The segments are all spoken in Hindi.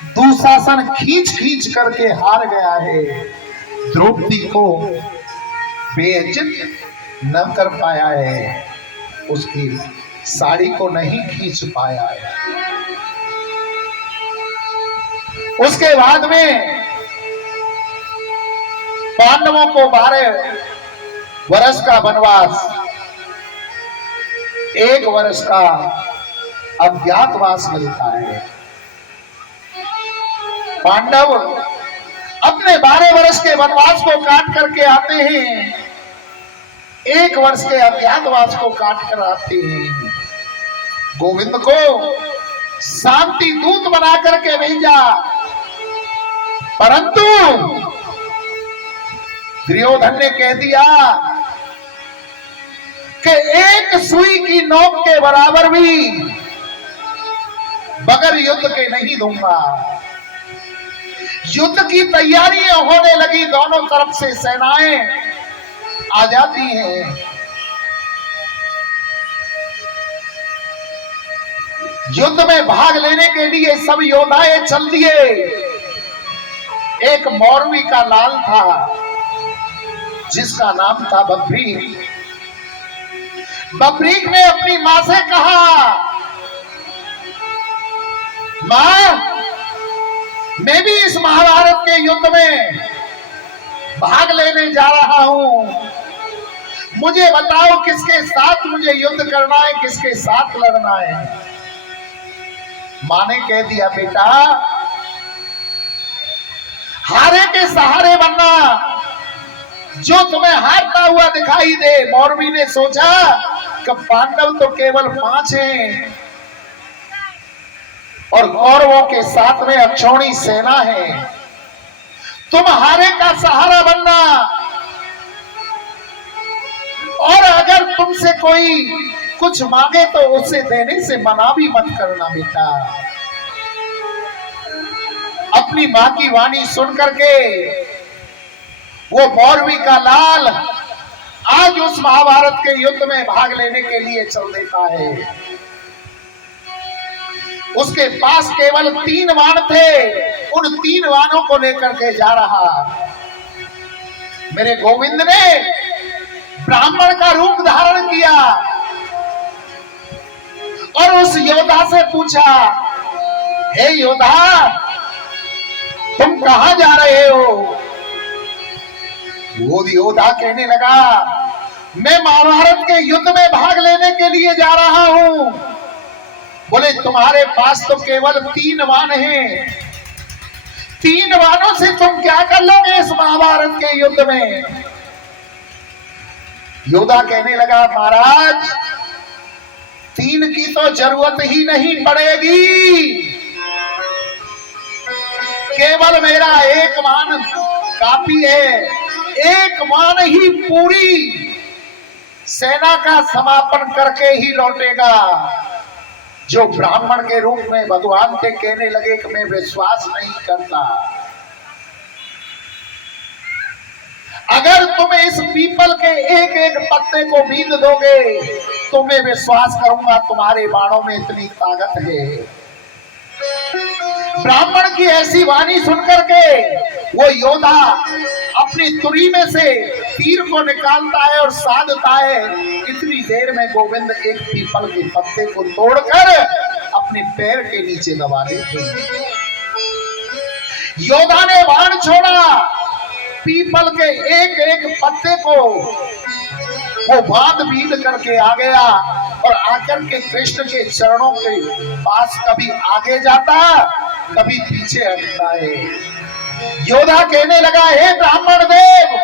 दुशासन खींच खींच करके हार गया है। द्रौपदी को बेइज्जत न कर पाया है, उसकी साड़ी को नहीं खींच पाया है। उसके बाद में पांडवों को 12 वर्ष का वनवास, 1 वर्ष का अज्ञातवास मिलता है। पांडव अपने 12 वर्ष के वनवास को काट करके आते हैं, 1 वर्ष के अज्ञातवास को काट कर आते हैं। गोविंद को शांति दूत बना करके भेजा, परंतु दुर्योधन ने कह दिया कि एक सुई की नोक के बराबर भी बगैर युद्ध के नहीं दूंगा। युद्ध की तैयारियां होने लगी, दोनों तरफ से सेनाएं आ जाती हैं। युद्ध में भाग लेने के लिए सब योद्धाएं चल दिए। एक मौरवी का लाल था जिसका नाम था बब्रीक। बब्रीक ने अपनी मां से कहा, मां, मैं भी इस महाभारत के युद्ध में भाग लेने जा रहा हूं, मुझे बताओ किसके साथ मुझे युद्ध करना है, किसके साथ लड़ना है। मां ने कह दिया, बेटा हारे के सहारे बनना, जो तुम्हें हारता हुआ दिखाई दे। मौरवी ने सोचा कि पांडव तो केवल 5 हैं और कौरवों के साथ में अक्षौणी सेना है, तुम हारे का सहारा बनना, और अगर तुमसे कोई कुछ मांगे तो उसे देने से मना भी मत करना बेटा। अपनी मां की वाणी सुन करके वो मौरवी का लाल आज उस महाभारत के युद्ध में भाग लेने के लिए चल देता है। उसके पास केवल 3 वाण थे, उन 3 वाणों को लेकर के जा रहा। मेरे गोविंद ने ब्राह्मण का रूप धारण किया और उस योद्धा से पूछा, हे योद्धा, तुम कहां जा रहे हो? वो योद्धा कहने लगा, मैं महाभारत के युद्ध में भाग लेने के लिए जा रहा हूं। बोले, तुम्हारे पास तो केवल 3 वाण हैं, 3 वाणों से तुम क्या कर लोगे इस महाभारत के युद्ध में? योद्धा कहने लगा, महाराज 3 की तो जरूरत ही नहीं पड़ेगी, केवल मेरा 1 वाण काफी है। 1 वाण ही पूरी सेना का समापन करके ही लौटेगा। जो ब्राह्मण के रूप में भगवान से कहने लगे कि मैं विश्वास नहीं करता, अगर तुम इस पीपल के एक एक पत्ते को बींद दोगे तो मैं विश्वास करूंगा तुम्हारे बाणों में इतनी ताकत है। ब्राह्मण की ऐसी वाणी सुनकर के वो योद्धा अपनी तुरी में से तीर को निकालता है और साधता है। इतनी देर में गोविंद एक पीपल के पत्ते को तोड़कर अपने पैर के नीचे दबा देते हैं। योद्धा ने बाण छोड़ा, पीपल के एक एक पत्ते को वो बांध बीध करके आ गया और आकर के कृष्ण के चरणों के पास कभी आगे जाता, कभी पीछे हटता है। योद्धा कहने लगा, हे ब्राह्मण देव,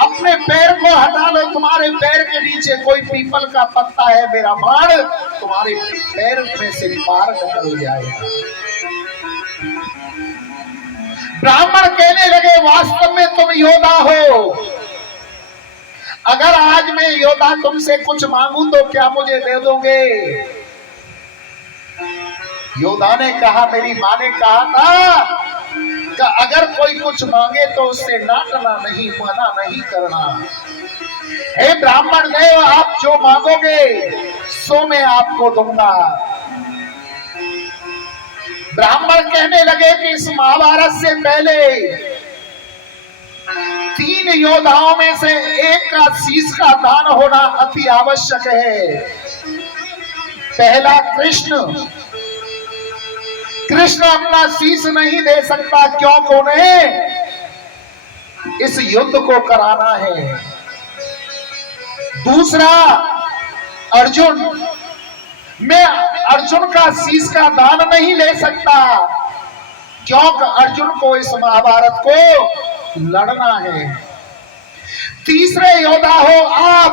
अपने पैर को हटा लो, तुम्हारे पैर के नीचे कोई पीपल का पत्ता है, मेरा बाण तुम्हारे पैर में से पार निकल जाएगा। ब्राह्मण कहने लगे, वास्तव में तुम योद्धा हो, अगर आज मैं योद्धा तुमसे कुछ मांगू तो क्या मुझे दे दोगे? योद्धा ने कहा, मेरी मां ने कहा था कि अगर कोई कुछ मांगे तो उससे नाटना नहीं, मना नहीं करना। हे ब्राह्मण देव, आप जो मांगोगे सो मैं आपको दूंगा। ब्राह्मण कहने लगे कि इस महाभारत से पहले 3 योद्धाओं में से एक का शीश का दान होना अति आवश्यक है। पहला कृष्ण। कृष्ण अपना शीश नहीं दे सकता, क्योंकि उन्हें इस युद्ध को कराना है। दूसरा अर्जुन। मैं अर्जुन का शीश का दान नहीं ले सकता, क्योंकि अर्जुन को इस महाभारत को लड़ना है। तीसरे योद्धा हो आप।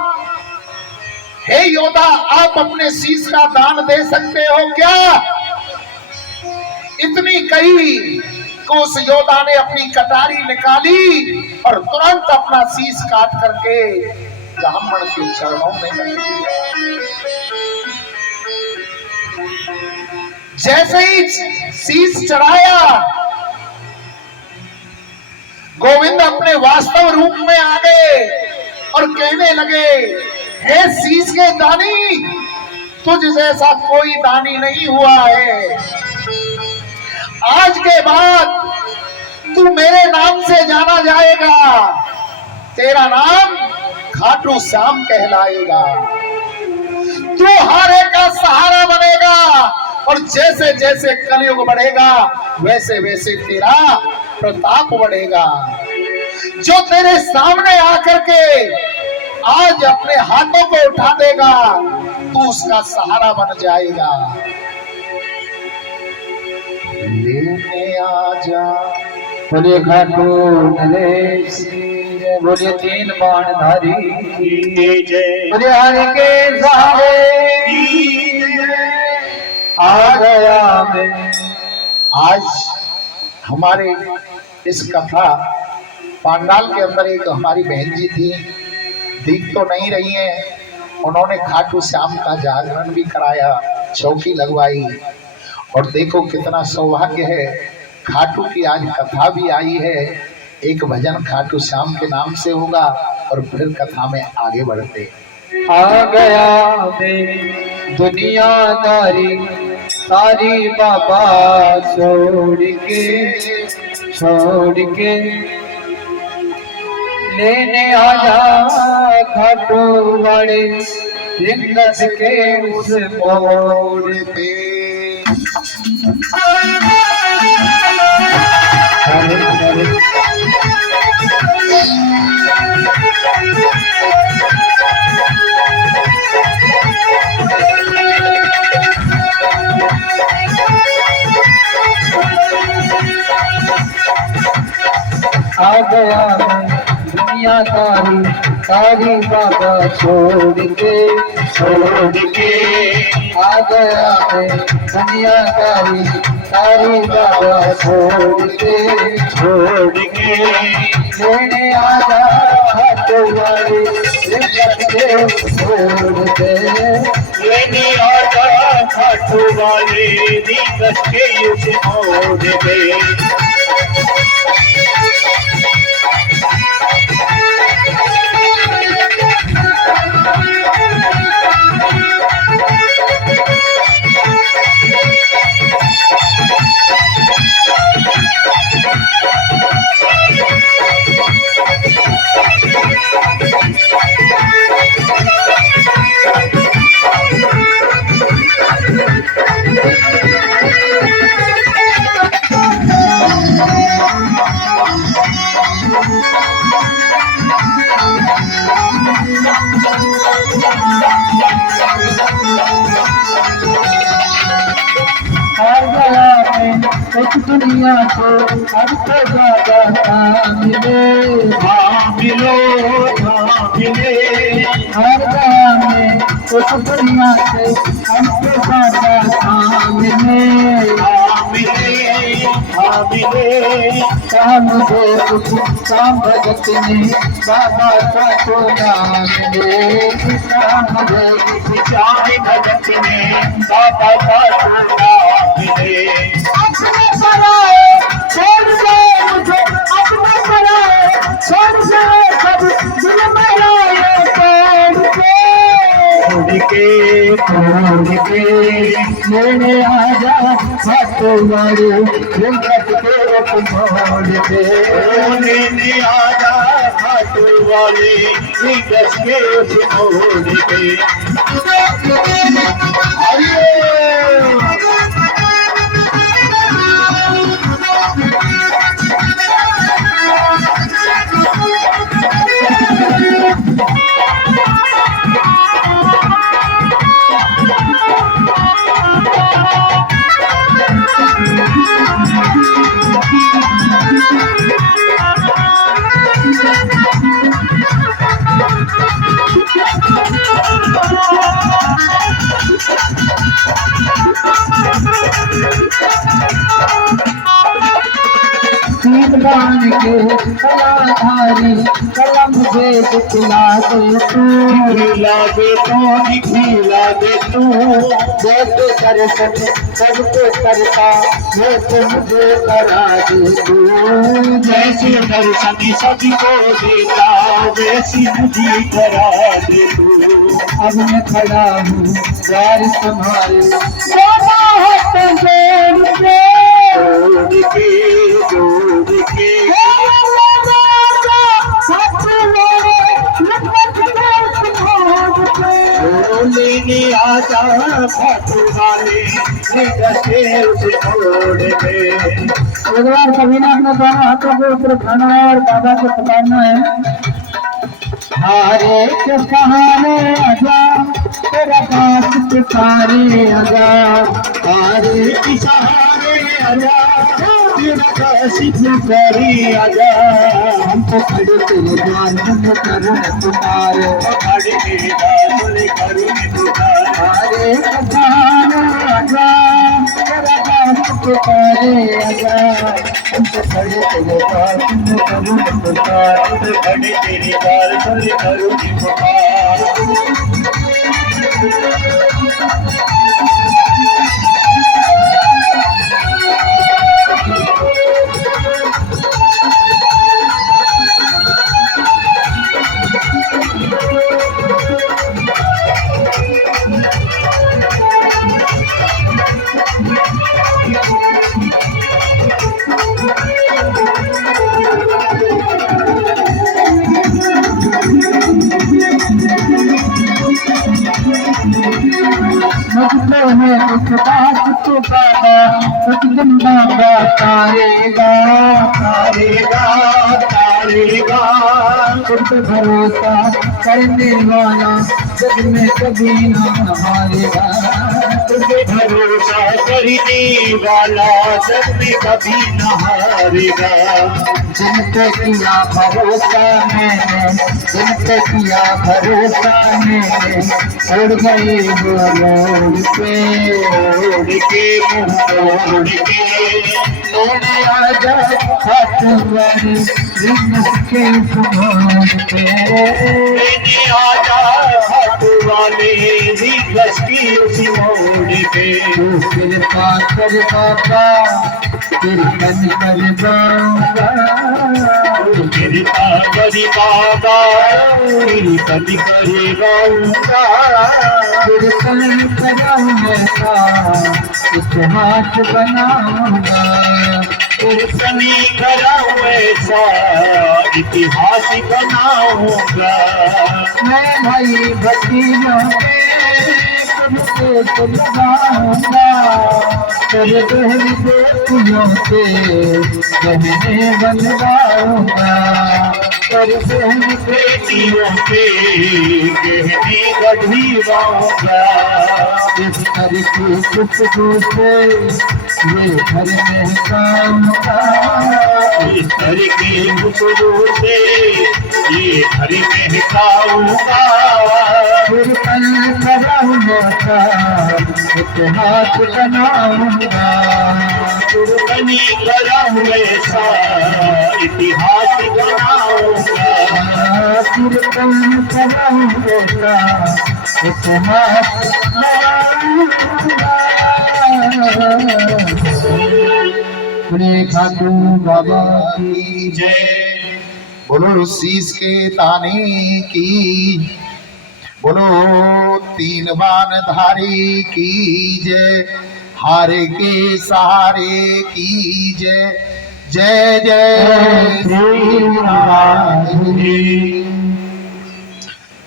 हे योद्धा, आप अपने शीश का दान दे सकते हो क्या? इतनी कही को उस योद्धा ने अपनी कटारी निकाली और तुरंत अपना शीश काट करके ब्राह्मण के चरणों में रख दिया। जैसे ही शीश चढ़ाया, गोविंद अपने वास्तव रूप में आ गए और कहने लगे, हे शीश के दानी, तुझ जैसा कोई दानी नहीं हुआ है। आज के बाद तू मेरे नाम से जाना जाएगा। तेरा नाम खाटू श्याम कहलाएगा। तू हर एक का सहारा बनेगा और जैसे जैसे कलयुग बढ़ेगा वैसे वैसे तेरा प्रताप बढ़ेगा। जो तेरे सामने आकर के आज अपने हाथों को उठा देगा, तू उसका सहारा बन जाएगा। लेने आजा। बोलिए खाटू नरेश जय, बोलिए 3 बाणधारी की जय, बोलिए हरि के सहारे की जय। आ गया मैं। आज हमारे इस कथा पांडाल के अंदर एक हमारी बहन जी थी, दिख तो नहीं रही हैं। उन्होंने खाटू श्याम का जागरण भी कराया, चौकी लगवाई। और देखो कितना सौभाग्य है, खाटू की आज कथा भी आई है। एक भजन खाटू श्याम के नाम से होगा और फिर कथा में आगे बढ़ते। आ गया मैं दुनियादारी सारी बाबा छोड़ के लेने आजा खाटू वाले लिंगस के उस मोड़ पे। आ गया मैं दुनियादारी सारी बाबा छोड़ के आ गया मैं दुनियादारी सारी बाबा छोड़ के लेने आजा खाटू वाले छोड़ के लेने आजा खाटू वाले निकट के उस मोड़ पे। इस दुनिया को हर जगह मिले हर जगह में उस दुनिया से हमको ज्यादा मिले काम दे कुछ काम भगत ने बाबा का तो नाम मिले काम दे कुछ चाहे भगत ने बाबा का तो नाम मिले। अपने बनाए छोड़ से मुझे अपने बनाए छोड़ से सब दिल बनाए तोड़ के लेने आजा भक्त तुम्हारे रंगत के मोड़ पे लेने आजा खाटू वाले विगस के उस मोड़ पे। बान के कलाधारी कलम वेद खिला दे तू, खिला दे तू, खिला दे तू, जैसे दर्शन सबको करता वैसे मुझे करा दे तू, जैसे दर्शन सबको देता वैसी मुझे करा दे तू। अब मैं खड़ा हूँ द्वार तुम्हारे जोड़ के जोड़ के लेने आजा खाटू वाले विगसे उस मोड़ पे। एक बार सभी ने अपने दोनों हाथों को ऊपर उठाना है और बाबा को पुकारना है। हारे के सहारे आजा तेरा पास पुकारे आजा, हारे के सहारे आजा तेरा पास पुकारे आजा। हम तो खड़े तेरे द्वार में करुण पुकारे, खड़े तेरे द्वार में करुण पुकारे। हारे के सहारे आजा तेरा पास पुकारे आजा, हम तो खड़े तेरे द्वार में करुण पुकारे, खड़े तेरे द्वार में करुण पुकारे। मुझको है कुछ बात तो बाबा कुछ दिन बाबा तारेगा तारेगा तारेगा कुछ भरोसा करने वाला जग में कभी ना हारेगा, तुझे भरोसा करने वाला जग में कभी न हारेगा। जिन पे किया भरोसा मैंने, जिन पे किया भरोसा मैंने, उड़ गई वो रोड पे, उड़ के मुँह तोड़ के लेने आजा हाथ वाली रिंग के सुमोड़ पे, लेने आजा हाथ वाले विगस की उस मोड़ पे। तू कृपा कर बाबा कीर्तन कर बाबा, कृपा करी बाबा कीर्तन करे गाऊंगा। कीर्तन कराऊंगा इतिहास बनाऊंगा, कीर्तन कराऊं ऐसा इतिहास बनाऊंगा। मैं भाई भतीजों के सबसे चलवाऊंगा, तेरे बहन बेटियों से गहने बनवाऊंगा, तेरे बहन बेटियों के गहने गढ़वाऊंगा। इस घर की खुशबू से ये घर महकाऊंगा, इस घर की खुशबू से ये घर महकाऊंगा। कीर्तन कराऊंगा इतिहास बनाऊंगा, कीर्तन कराऊं ऐसा इतिहास बनाऊंगा। कीर्तन कराऊंगा इतिहास बनाऊंगा। श्री खाटू बाबा की जय बोलो शीश के ताने की, बोलो तीन बान धारी की जय। हारे के सहारे की जय जय जय श्री राधे।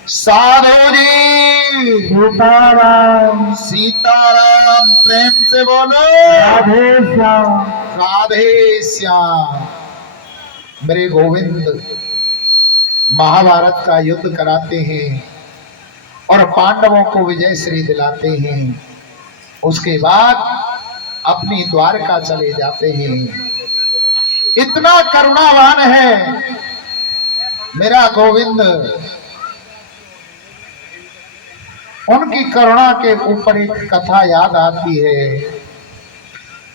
साधु जी सीताराम सीताराम, प्रेम से बोलो राधे श्याम। राधे श्याम। मेरे गोविंद महाभारत का युद्ध कराते हैं और पांडवों को विजय श्री दिलाते हैं। उसके बाद अपनी द्वारका चले जाते हैं। इतना करुणावान है मेरा गोविंद, उनकी करुणा के ऊपर एक कथा याद आती है।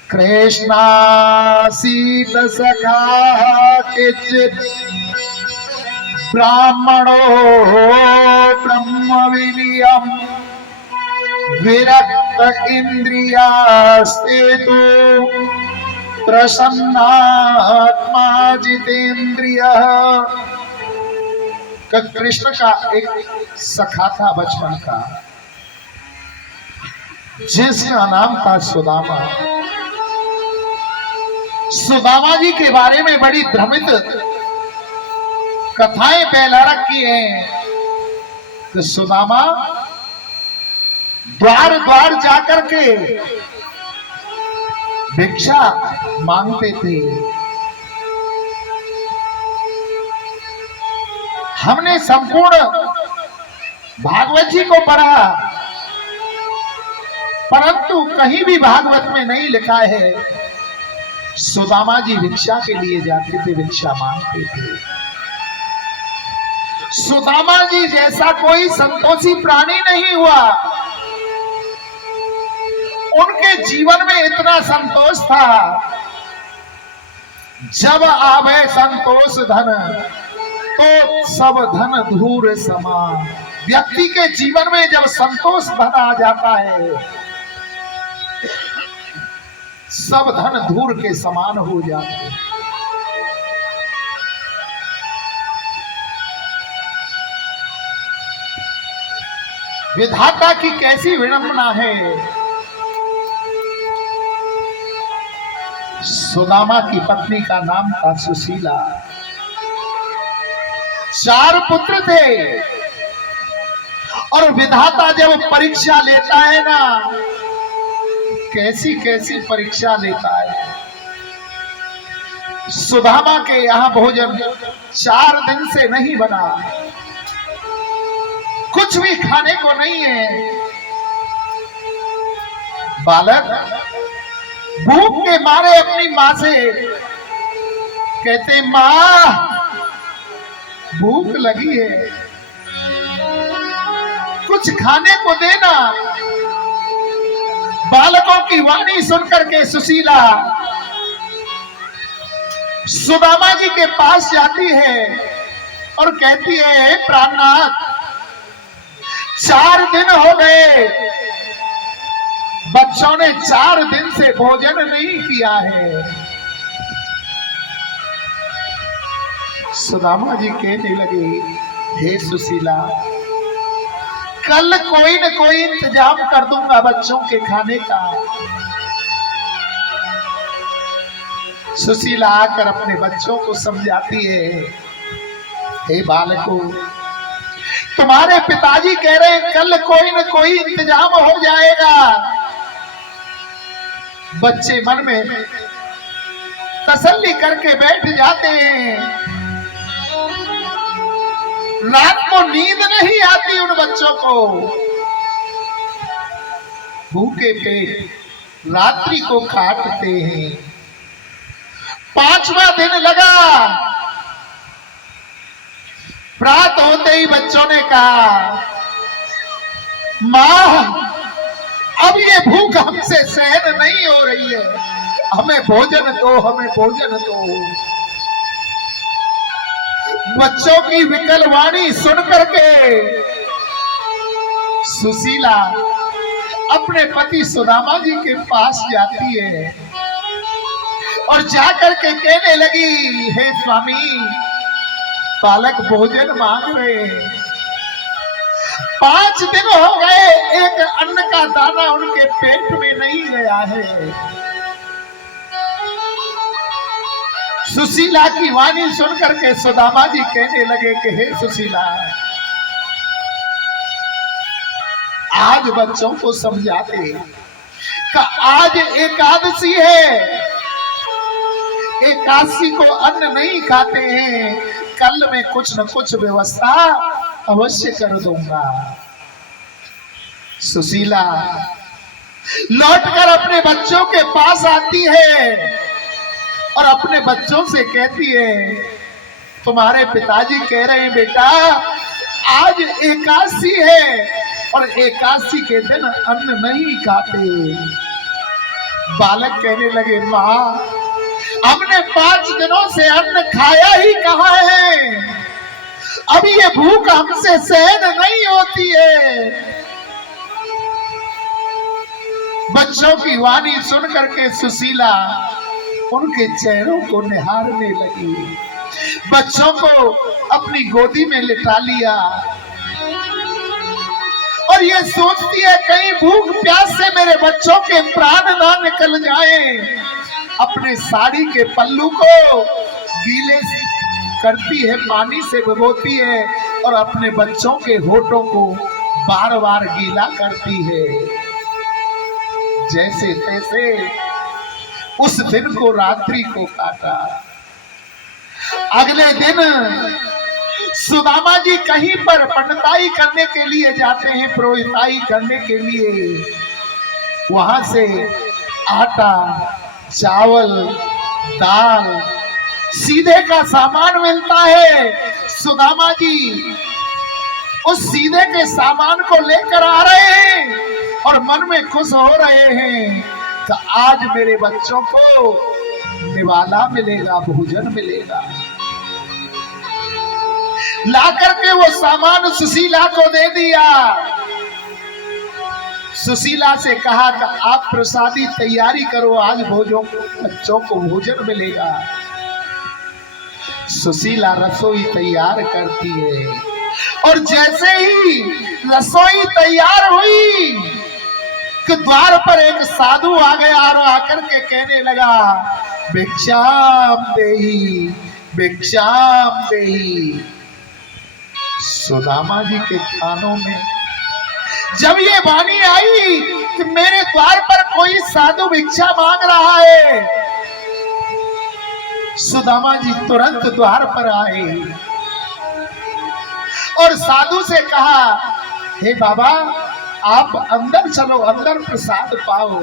कृष्णासीत सखा किंचित ब्राह्मणो ब्रह्म विलियम विरक्त इंद्रियास्तेतु प्रसन्नात्मा जितेंद्रियः। कृष्ण का एक सखा था बचपन का, जिसका नाम था सुदामा। सुदामा जी के बारे में बड़ी भ्रमित कथाएं फैला रखी हैं कि सुदामा द्वार द्वार जाकर के भिक्षा मांगते थे। हमने संपूर्ण भागवत जी को पढ़ा, परंतु कहीं भी भागवत में नहीं लिखा है सुदामा जी भिक्षा के लिए जाते थे, भिक्षा मांगते थे। सुदामा जी जैसा कोई संतोषी प्राणी नहीं हुआ। उनके जीवन में इतना संतोष था, जब आवे संतोष धन तो सब धन धूर समान। व्यक्ति के जीवन में जब संतोष धन आ जाता है, सब धन धूर के समान हो जाते हैं। विधाता की कैसी विडंबना है। सुदामा की पत्नी का नाम था सुशीला। 4 पुत्र थे और विधाता जब परीक्षा लेता है ना, कैसी कैसी परीक्षा लेता है। सुदामा के यहाँ भोजन 4 दिन से नहीं बना, कुछ भी खाने को नहीं है। बालक भूख के मारे अपनी माँ से कहते, माँ भूख लगी है, कुछ खाने को देना। बालकों की वाणी सुनकर के सुशीला सुदामा जी के पास जाती है और कहती है, प्राणनाथ 4 दिन हो गए, बच्चों ने 4 दिन से भोजन नहीं किया है। सुदामा जी कहने लगे, हे सुशीला, कल कोई न कोई इंतजाम कर दूंगा बच्चों के खाने का। सुशीला आकर अपने बच्चों को समझाती है, हे बालकों, तुम्हारे पिताजी कह रहे हैं कल कोई न कोई इंतजाम हो जाएगा। बच्चे मन में तसल्ली करके बैठ जाते हैं। रात को नींद नहीं आती उन बच्चों को। भूखे पेट रात्रि को काटते हैं। 5वां दिन लगा, प्रात होते ही बच्चों ने कहा, मां अब ये भूख हमसे सहन नहीं हो रही है, हमें भोजन दो, हमें भोजन दो। बच्चों की विकल वाणी सुन करके सुशीला अपने पति सुदामा जी के पास जाती है और जाकर के कहने लगी, हे स्वामी, बालक भोजन मांग रहे हैं, 5 दिन हो गए, एक अन्न का दाना उनके पेट में नहीं गया है। सुशीला की वाणी सुनकर के सुदामा जी कहने लगे कि हे सुशीला, आज बच्चों को समझाते कि आज एकादशी है, एकादशी को अन्न नहीं खाते हैं, कल मैं कुछ न कुछ व्यवस्था अवश्य कर दूंगा। सुशीला लौटकर अपने बच्चों के पास आती है और अपने बच्चों से कहती है, तुम्हारे पिताजी कह रहे हैं बेटा आज एकादशी है और एकादशी के दिन अन्न नहीं खाते। बालक कहने लगे, माँ हमने 5 दिनों से अन्न खाया ही कहाँ है, अब ये भूख हमसे सहन नहीं होती है। बच्चों की वाणी सुन करके सुशीला उनके चेहरों को निहारने लगी, बच्चों को अपनी गोदी में लिटा लिया और ये सोचती है कहीं भूख प्यास से मेरे बच्चों के प्राण ना निकल जाएं। अपने साड़ी के पल्लू को गीले करती है, पानी से भिगोती है और अपने बच्चों के होठों को बार बार गीला करती है। जैसे तैसे उस दिन को रात्रि को काटा। अगले दिन सुदामा जी कहीं पर पंडिताई करने के लिए जाते हैं, पुरोहिताई करने के लिए। वहां से आटा, चावल, दाल, सीधे का सामान मिलता है। सुदामा जी उस सीधे के सामान को लेकर आ रहे हैं और मन में खुश हो रहे हैं कि आज मेरे बच्चों को निवाला मिलेगा, भोजन मिलेगा। ला करके वो सामान सुशीला को दे दिया। सुशीला से कहा कि आप प्रसादी तैयारी करो, आज बच्चों को भोजन मिलेगा। सुशीला रसोई तैयार करती है और जैसे ही रसोई तैयार हुई कि द्वार पर एक साधु आ गया और आकर के कहने लगा, भिक्षाम देहि, भिक्षाम देहि। सुदामा जी के कानों में जब ये वाणी आई कि मेरे द्वार पर कोई साधु भिक्षा मांग रहा है, सुदामा जी तुरंत द्वार पर आए और साधु से कहा, हे बाबा आप अंदर चलो, अंदर प्रसाद पाओ।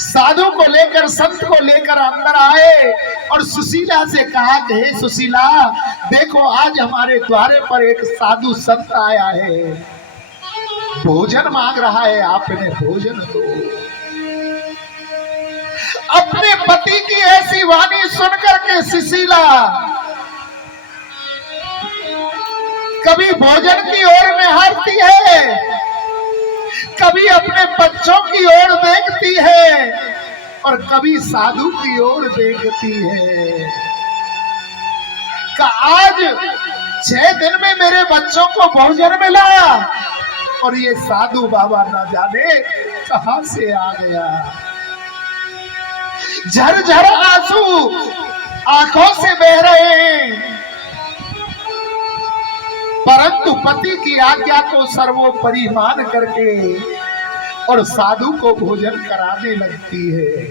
साधु को लेकर, संत को लेकर अंदर आए और सुशीला से कहा कि हे सुशीला, देखो आज हमारे द्वारे पर एक साधु संत आया है, भोजन मांग रहा है, आपने भोजन दो। अपने पति की ऐसी वाणी सुनकर के सुशीला कभी भोजन की ओर निहारती है, कभी अपने बच्चों की ओर देखती है और कभी साधु की ओर देखती है कि आज 6 दिन में मेरे बच्चों को भोजन मिला और ये साधु बाबा ना जाने कहां से आ गया। झरझर आंसू आंखों से बह रहे हैं, परंतु पति की आज्ञा को सर्वोपरि मान करके और साधु को भोजन कराने लगती है।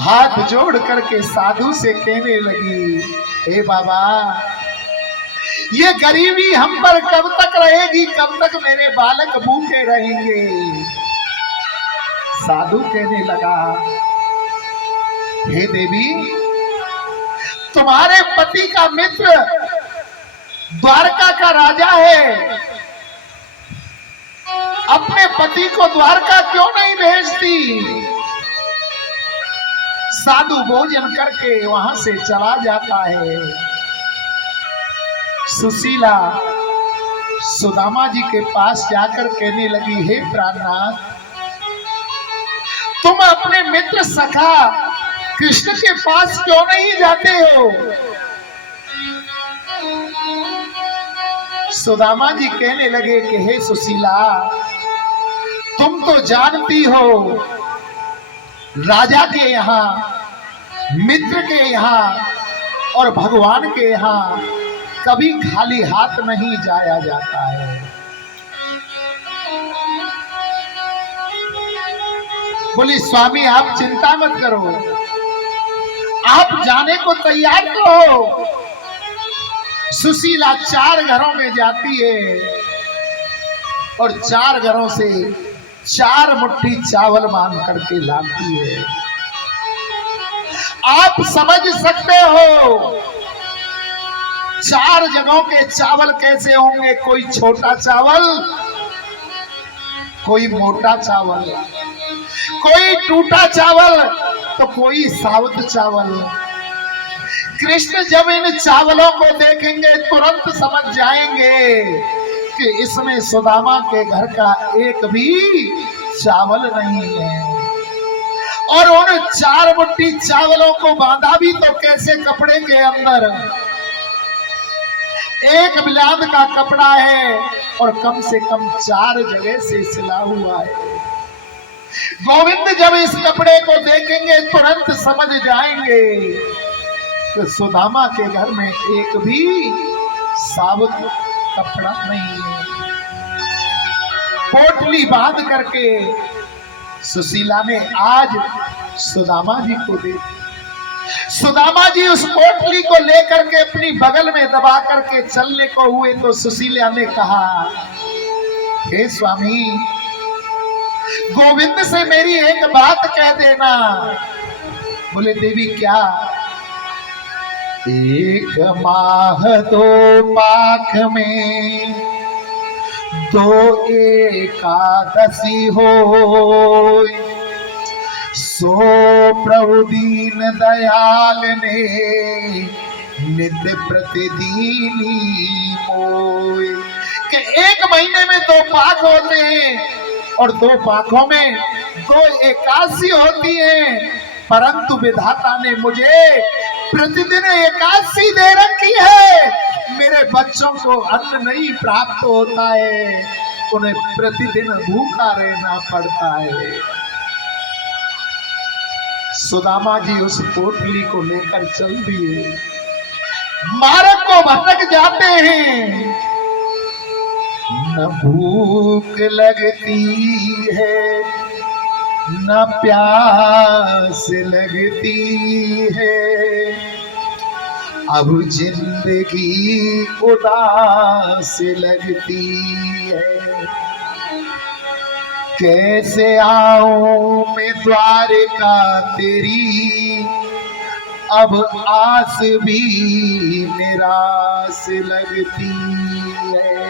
हाथ जोड़ करके साधु से कहने लगी, हे बाबा ये गरीबी हम पर कब तक रहेगी, कब तक मेरे बालक भूखे रहेंगे। साधु कहने लगा, हे देवी तुम्हारे पति का मित्र द्वारका का राजा है, अपने पति को द्वारका क्यों नहीं भेजती। साधु भोजन करके वहां से चला जाता है। सुशीला सुदामा जी के पास जाकर कहने लगी, हे प्राणनाथ तुम अपने मित्र सखा कृष्ण के पास क्यों नहीं जाते हो। सुदामा जी कहने लगे कि हे सुशीला, तुम तो जानती हो राजा के यहाँ, मित्र के यहाँ और भगवान के यहाँ कभी खाली हाथ नहीं जाया जाता है। बोली स्वामी आप चिंता मत करो, आप जाने को तैयार तो हो। सुशीला 4 घरों में जाती है और 4 घरों से 4 मुट्ठी चावल मांग करके लाती है। आप समझ सकते हो 4 जगहों के चावल कैसे होंगे, कोई छोटा चावल, कोई मोटा चावल, कोई टूटा चावल तो कोई साबुत चावल। कृष्ण जब इन चावलों को देखेंगे तुरंत समझ जाएंगे कि इसमें सुदामा के घर का एक भी चावल नहीं है। और उन 4 मुट्ठी चावलों को बांधा भी तो कैसे, कपड़े के अंदर। एक बिलाद का कपड़ा है और कम से कम 4 जगह से सिला हुआ है। गोविंद जब इस कपड़े को देखेंगे तुरंत समझ जाएंगे कि सुदामा के घर में एक भी साबुत कपड़ा नहीं है। पोटली बांध करके सुशीला ने आज सुदामा जी को दे। सुदामा जी उस पोटली को लेकर के अपनी बगल में दबा करके चलने को हुए तो सुशीला ने कहा, हे स्वामी, गोविंद से मेरी एक बात कह देना। बोले देवी क्या? 1 माह 2 पाख में 2 एकादशी हो, सो प्रभु दीन दयाल ने नित्य प्रतिदीनी मोय। कि 1 महीने में 2 पाख होते हैं और 2 पाखों में 2 एकादशी होती है, परंतु विधाता ने मुझे प्रतिदिन एकादशी दे रखी है। मेरे बच्चों को अन्न नहीं प्राप्त होता है, उन्हें प्रतिदिन भूखा रहना पड़ता है। सुदामा जी उस पोटली को लेकर चल दिए, मार्ग को भटक जाते हैं। न भूख लगती है न प्यास लगती है, अब जिंदगी उदास लगती है। कैसे आऊं मैं द्वारका तेरी, अब आस भी निराश लगती है।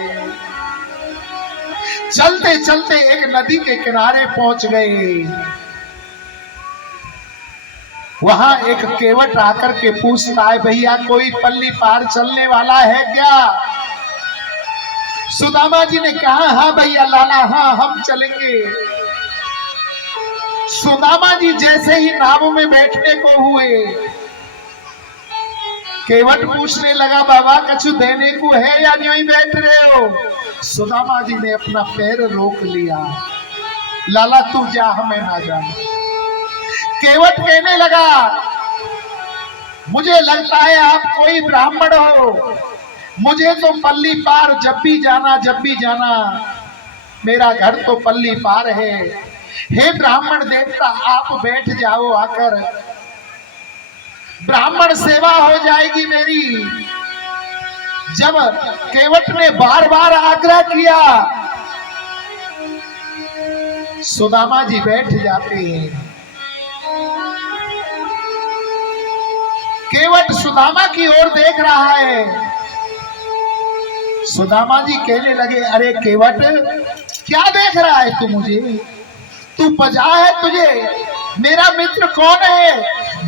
चलते चलते एक नदी के किनारे पहुंच गए। वहां एक केवट आकर के पूछता है, भैया कोई पल्ली पार चलने वाला है क्या? सुदामा जी ने कहा, हाँ भैया लाला, हाँ हम चलेंगे। सुदामा जी जैसे ही नाव में बैठने को हुए, केवट पूछने लगा, बाबा कछु देने को है या नहीं बैठ रहे हो? सुदामा जी ने अपना पैर रोक लिया, लाला तू जा, हमें ना जाना। केवट कहने लगा, मुझे लगता है आप कोई ब्राह्मण हो, मुझे तो पल्ली पार जब भी जाना, मेरा घर तो पल्ली पार है। हे ब्राह्मण देवता, आप बैठ जाओ आकर, ब्राह्मण सेवा हो जाएगी मेरी। जब केवट ने बार बार आग्रह किया, सुदामा जी बैठ जाते हैं। केवट सुदामा की ओर देख रहा है। सुदामा जी कहने लगे, अरे केवट क्या देख रहा है तू मुझे? तू पजा है तुझे? मेरा मित्र कौन है?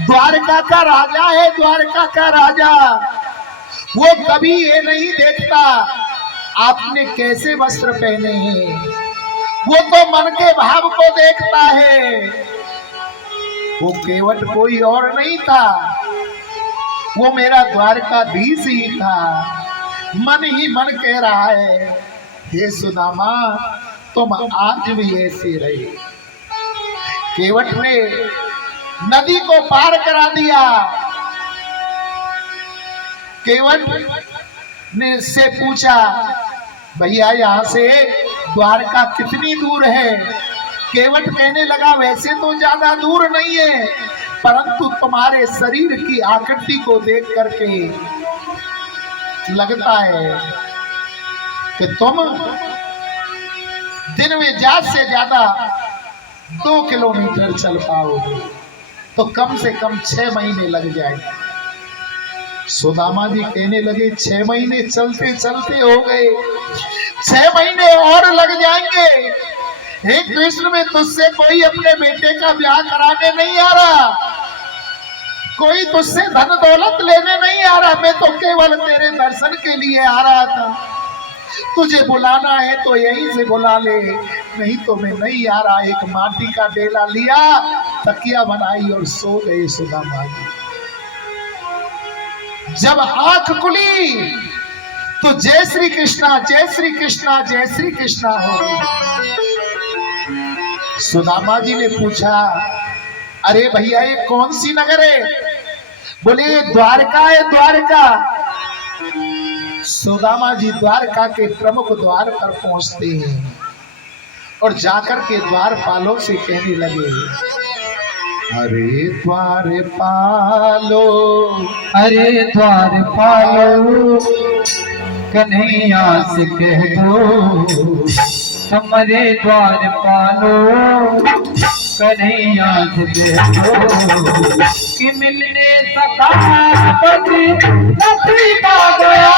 द्वारका का राजा है, द्वारका का राजा। वो कभी ये नहीं देखता आपने कैसे वस्त्र पहने हैं, वो तो मन के भाव को देखता है। वो केवट कोई और नहीं था, वो मेरा द्वारकाधीश ही था। मन ही मन कह रहा है, हे सुदामा तुम आज भी ऐसे रहे। केवट ने नदी को पार करा दिया। केवट ने से पूछा, भैया यहाँ से द्वारका कितनी दूर है? केवट कहने लगा, वैसे तो ज्यादा दूर नहीं है, परंतु तुम्हारे शरीर की आकृति को देख करके लगता है कि तुम दिन में ज्यादा से ज्यादा 2 किलोमीटर चल पाओगे, तो कम से कम 6 महीने लग जाएंगे। सुदामा जी कहने लगे, 6 महीने चलते चलते हो गए, 6 महीने और लग जाएंगे। हे कृष्ण, में तुझसे कोई अपने बेटे का ब्याह कराने नहीं आ रहा, कोई तुझसे धन दौलत लेने नहीं आ रहा, मैं तो केवल तेरे दर्शन के लिए आ रहा था। तुझे बुलाना है तो यहीं से बुला ले, नहीं तो मैं नहीं आ रहा। एक माटी का डेला लिया, तकिया बनाई और सो गए सुदामा जी। जब आंख खुली तो जय श्री कृष्णा, जय श्री कृष्णा, जय श्री कृष्णा हो गई। सुदामा जी ने पूछा, अरे भैया ये कौन सी नगर है? बोले द्वारका है, द्वारका। सुदामा जी द्वारका के प्रमुख द्वार पर पहुंचते हैं और जाकर के द्वारपालों से कहने लगे, अरे द्वारपालो, अरे द्वारपालो, कन्हैया से कह दो, हमारे द्वारपालो, कन्हैया से कह दो कि मिलने सका पति नसीब आ गया,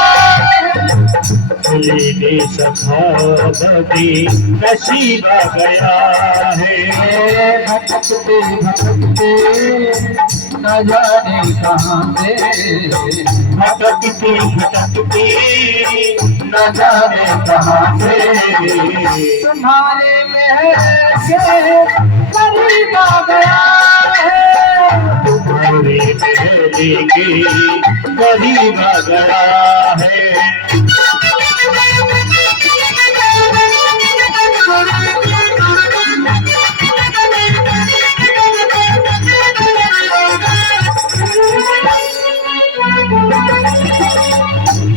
मिलने सखावती नसीब आ गया है। भटकते भटकते न जाने कहाँ से, भटकते भटकते न जाने कहाँ से, तुम्हारे महल के करीब आ गया है, तुम्हारे महल के करीब आ गया है।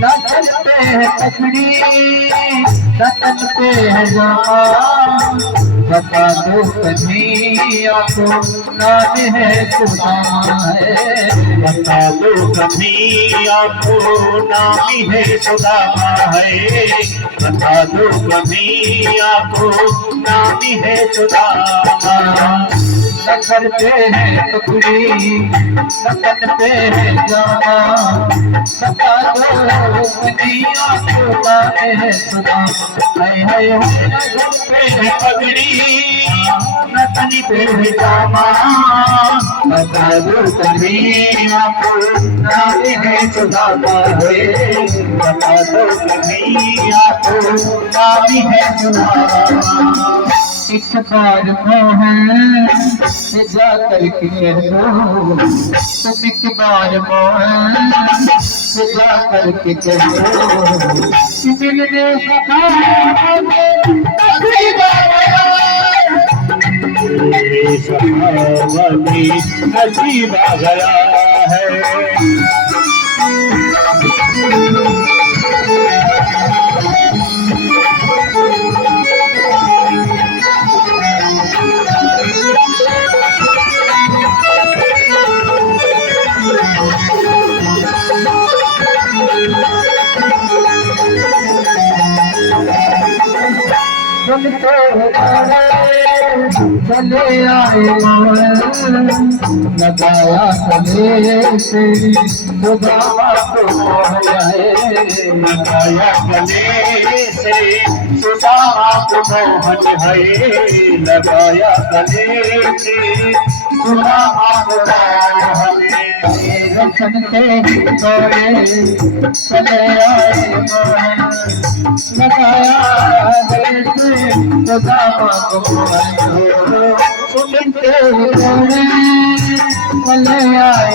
नचन पे है तकड़ी, नचन पे है जामा, बता दो कन्हैया को नाम है सुदामा है, बता दो कन्हैया को नाम है सुदामा है, बता दो कन्हैया को नाम है सुदामा। नचन पे है तकड़ी, नचन पे है जामा, बता दो कन्हैया को नाम है सुदामा है। नचन पे है पगड़ी, नचन पे है जामा, बता दो कन्हैया को नाम है सुदामा है, बता दो कन्हैया को नाम है सुदामा। एक बार मोहन से जा करके कह दो, तुम एक बार मोहन से जा करके कह दो कि मिलने सका नसीब आ गया, मेरे सखावती नसीब आ गया है। सुनते चले आए मोहन, लगाया गले से सुदामा को मोहन, लगाया गले से सुदामा को मोहन है, लगाया गले से सुदामा को मोहन है। रखन के तोड़े चले आए मोहन, लगाया गले से सुदामा को मोहन, सुनते चले आए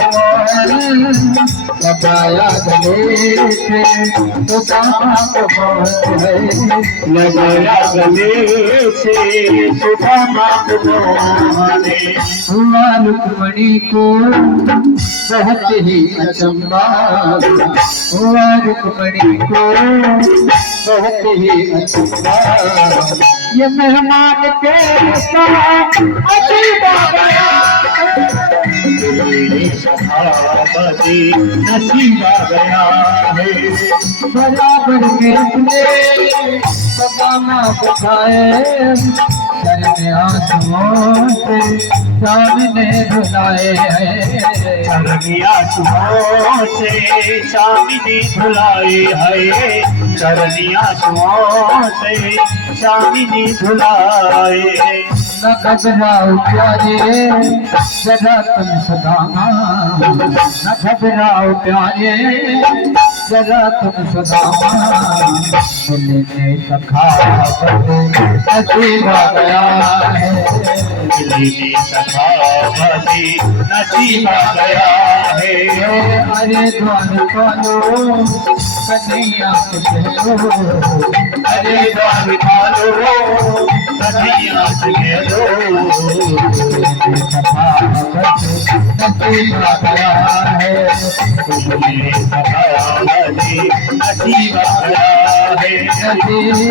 लगाया गले से सुदामा को बहुत है लगाया गले से सुदामा को मोहने हुआ रुक्मणी को बहुत ही अचंबा हुआ रुक्मणी को बहुत ही अचंबा ये मेहमान के साथ अजीबा गया सखावती नसीबा गया है बराबर के सदामा बुझाए चरने आंसुओं से सामने धुलाए चरनिया सुओं से शामिनी धुलाए है चरनिया सुओं से शामिनी धुलाए न घबराओ प्यारे जरा तुम सदामा न घबराओ प्यारे जरा तुम सदामा मिलने सखा नसीबा गया है मिलने सखावती नसीबा गया है अरे द्वार खोलो कन्हैया के चलो अरे द्वार खोलो कन्हैया के दो नसीबा गया है मिलने सखावती नसीबा गया है नसीबा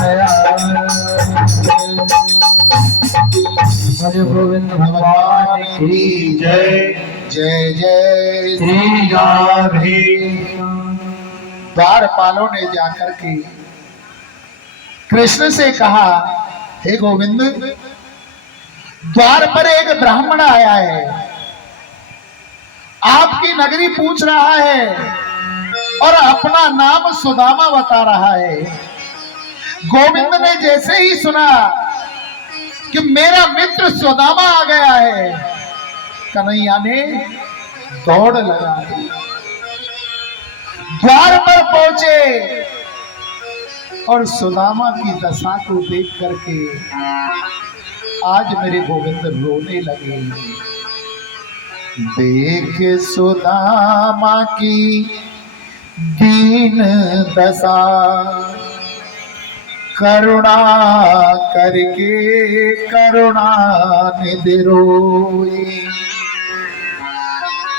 गया हरे गोविंद भगवान की जय जय जय श्री राधे द्वारपालों ने जाकर के कृष्ण से कहा, हे गोविंद, द्वार पर एक ब्राह्मण आया है, आपकी नगरी पूछ रहा है और अपना नाम सुदामा बता रहा है। गोविंद ने जैसे ही सुना कि मेरा मित्र सुदामा आ गया है, कन्हैया ने दौड़ लगा दी। द्वार पर पहुंचे और सुदामा की दशा को देख करके आज मेरे गोविंद रोने लगे। देख सुदामा की दीन दशा, करुणा करके करुणा निधि रोई।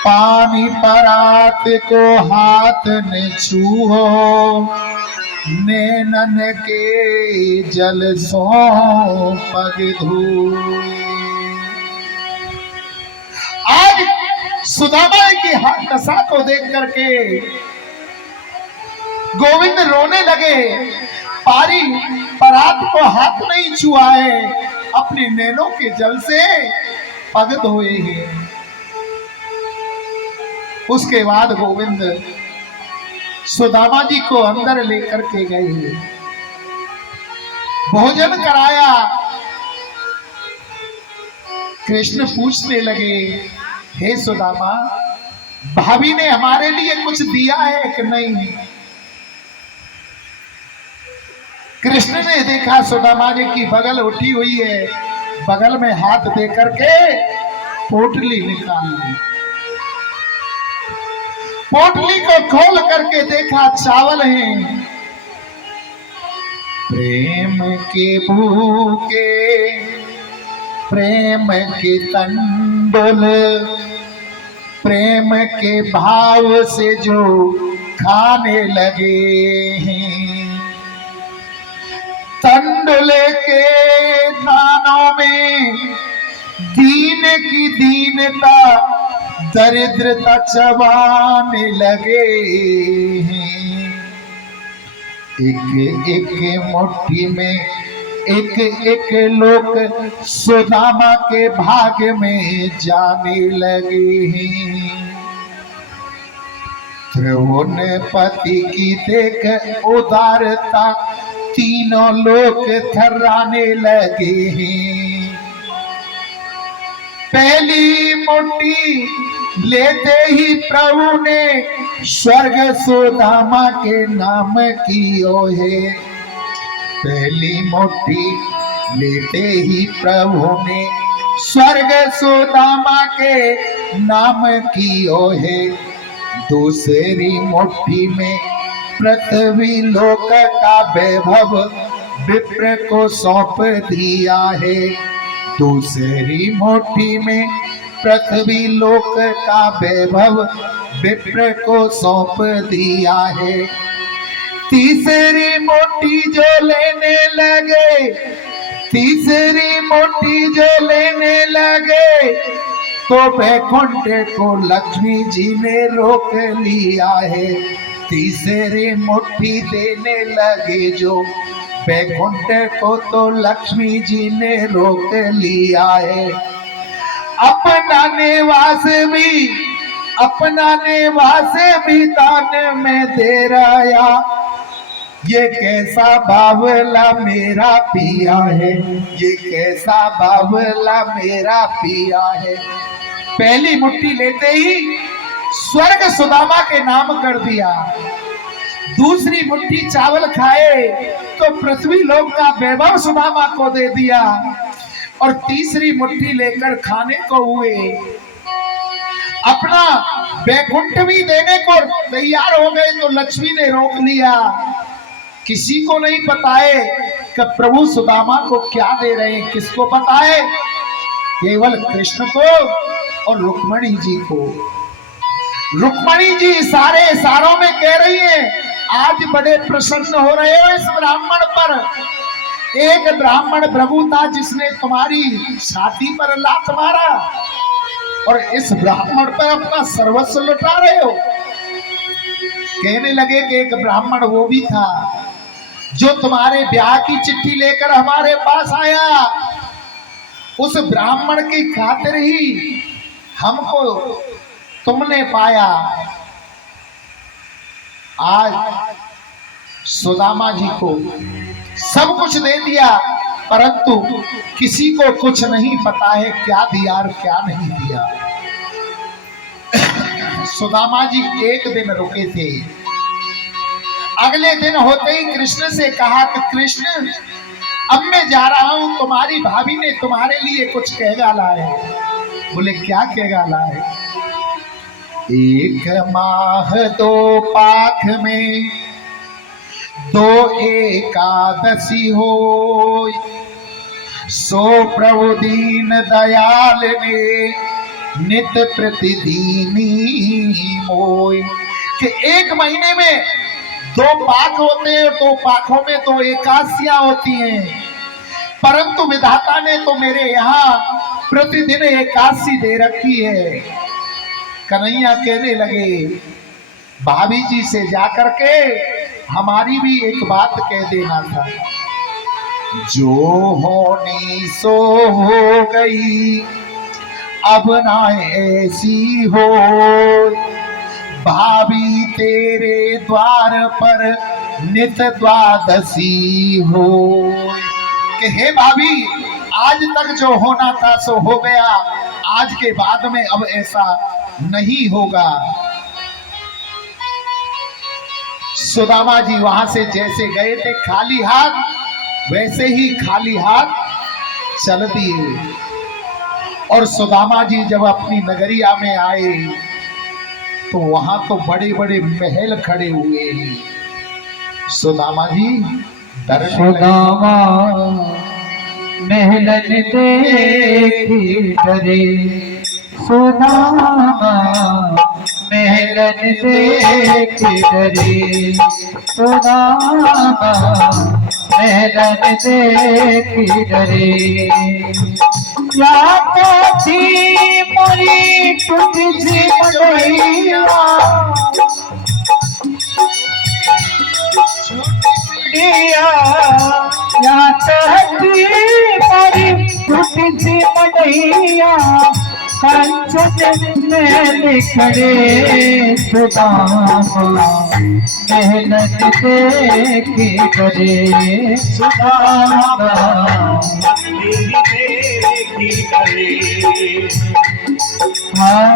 पानी परात को हाथ ने छूहो, नैनन के जल सो पग धोई। आज सुदामा की दशा को देख करके गोविंद रोने लगे। पारी परात को हाथ नहीं छुआ है, अपने नैनों के जल से पग धोए हैं। उसके बाद गोविंद सुदामा जी को अंदर लेकर के गए, भोजन कराया। कृष्ण पूछने लगे, हे सुदामा, भाभी ने हमारे लिए कुछ दिया है कि नहीं? कृष्ण ने देखा सुदामा जी की बगल उठी हुई है, बगल में हाथ दे करके पोटली निकाल ली। पोटली को खोल करके देखा चावल हैं। प्रेम के भूखे प्रेम के तंडुल, प्रेम के भाव से जो खाने लगे हैं। तंडुल के दानों में दीन की दीनता, दरिद्रता चबाने लगे हैं। एक एक मुट्ठी में एक एक लोग सुदामा के भाग में जाने लगे हैं। द्रोणपति की देख उदारता तीनों लोग थर्राने लगे हैं। पहली मुट्ठी लेते ही प्रभु ने स्वर्ग सुदामा के नाम की ओहे। पहली मुट्ठी लेते ही प्रभु ने स्वर्ग सुदामा के नाम कियो है, दूसरी मुट्ठी में पृथ्वी लोक का वैभव विप्र को सौंप दिया है। दूसरी मुट्ठी में पृथ्वी लोक का वैभव विप्र को सौंप दिया है। तीसरी मुट्ठी जो लेने लगे, तीसरी मुट्ठी जो लेने लगे, तो वैकुंठ को लक्ष्मी जी ने रोक लिया है। तीसरी मुट्ठी देने लगे जो, वैकुंठ को तो लक्ष्मी जी ने रोक लिया है। अपना निवास भी दान में दे रहा, ये कैसा बावला मेरा पिया है, ये कैसा बावला मेरा पिया है। पहली मुट्ठी लेते ही स्वर्ग सुदामा के नाम कर दिया। दूसरी मुट्ठी चावल खाए तो पृथ्वी लोक का वैभव सुदामा को दे दिया। और तीसरी मुट्ठी लेकर खाने को हुए, अपना वैकुंठ भी देने को तैयार हो गए तो लक्ष्मी ने रोक लिया। किसी को नहीं पता है कि प्रभु सुदामा को क्या दे रहे हैं, किसको पता है? केवल कृष्ण को और रुक्मणी जी को। रुक्मणी जी इशारों में कह रही हैं, आज बड़े प्रसन्न हो रहे हो इस ब्राह्मण पर। एक ब्राह्मण प्रभु था जिसने तुम्हारी छाती पर लात मारा और इस ब्राह्मण पर अपना सर्वस्व लुटा रहे हो। कहने लगे कि एक ब्राह्मण वो भी था जो तुम्हारे ब्याह की चिट्ठी लेकर हमारे पास आया। उस ब्राह्मण की खातिर ही हमको तुमने पाया। आज सुदामा जी को सब कुछ दे दिया, परंतु किसी को कुछ नहीं पता है क्या दिया और क्या नहीं दिया। सुदामा जी एक दिन रुके थे। अगले दिन होते ही कृष्ण से कहा कि कृष्ण, अब मैं जा रहा हूं, तुम्हारी भाभी ने तुम्हारे लिए कुछ कह डाला है। बोले क्या कह डाला है? एक माह दो पाख में दो एकादशी हो, सो प्रभु दीन दयाल ने नित प्रतिदीनी मोय। कि एक महीने में दो पाक होते हैं, दो पाकों में दो एकादशियां होती हैं, परंतु विधाता ने तो मेरे यहाँ प्रतिदिन एकादशी दे रखी है। कन्हैया कहने लगे, भाभी जी से जाकर के हमारी भी एक बात कह देना था। जो होनी सो हो गई, अब ना ऐसी हो, भाभी तेरे द्वार पर नित द्वादशी हो। कि हे भाभी, आज तक जो होना था सो हो गया, आज के बाद में अब ऐसा नहीं होगा। सुदामा जी वहां से जैसे गए थे खाली हाथ, वैसे ही खाली हाथ चल दिए। और सुदामा जी जब अपनी नगरिया में आए तो वहां तो बड़े बड़े महल खड़े हुए हैं। सुदामा जी सुदामा महलन देखी डरे, सुदामा महलन देखी डरे, सुदामा महलन देखी डरे। या तो थी मोरी तुझसे मडैया, या तो थी मोरी तुझसे मडैया, कंचन में लिखड़े सुदामा मेहनत देखी करे, सुदामा हाँ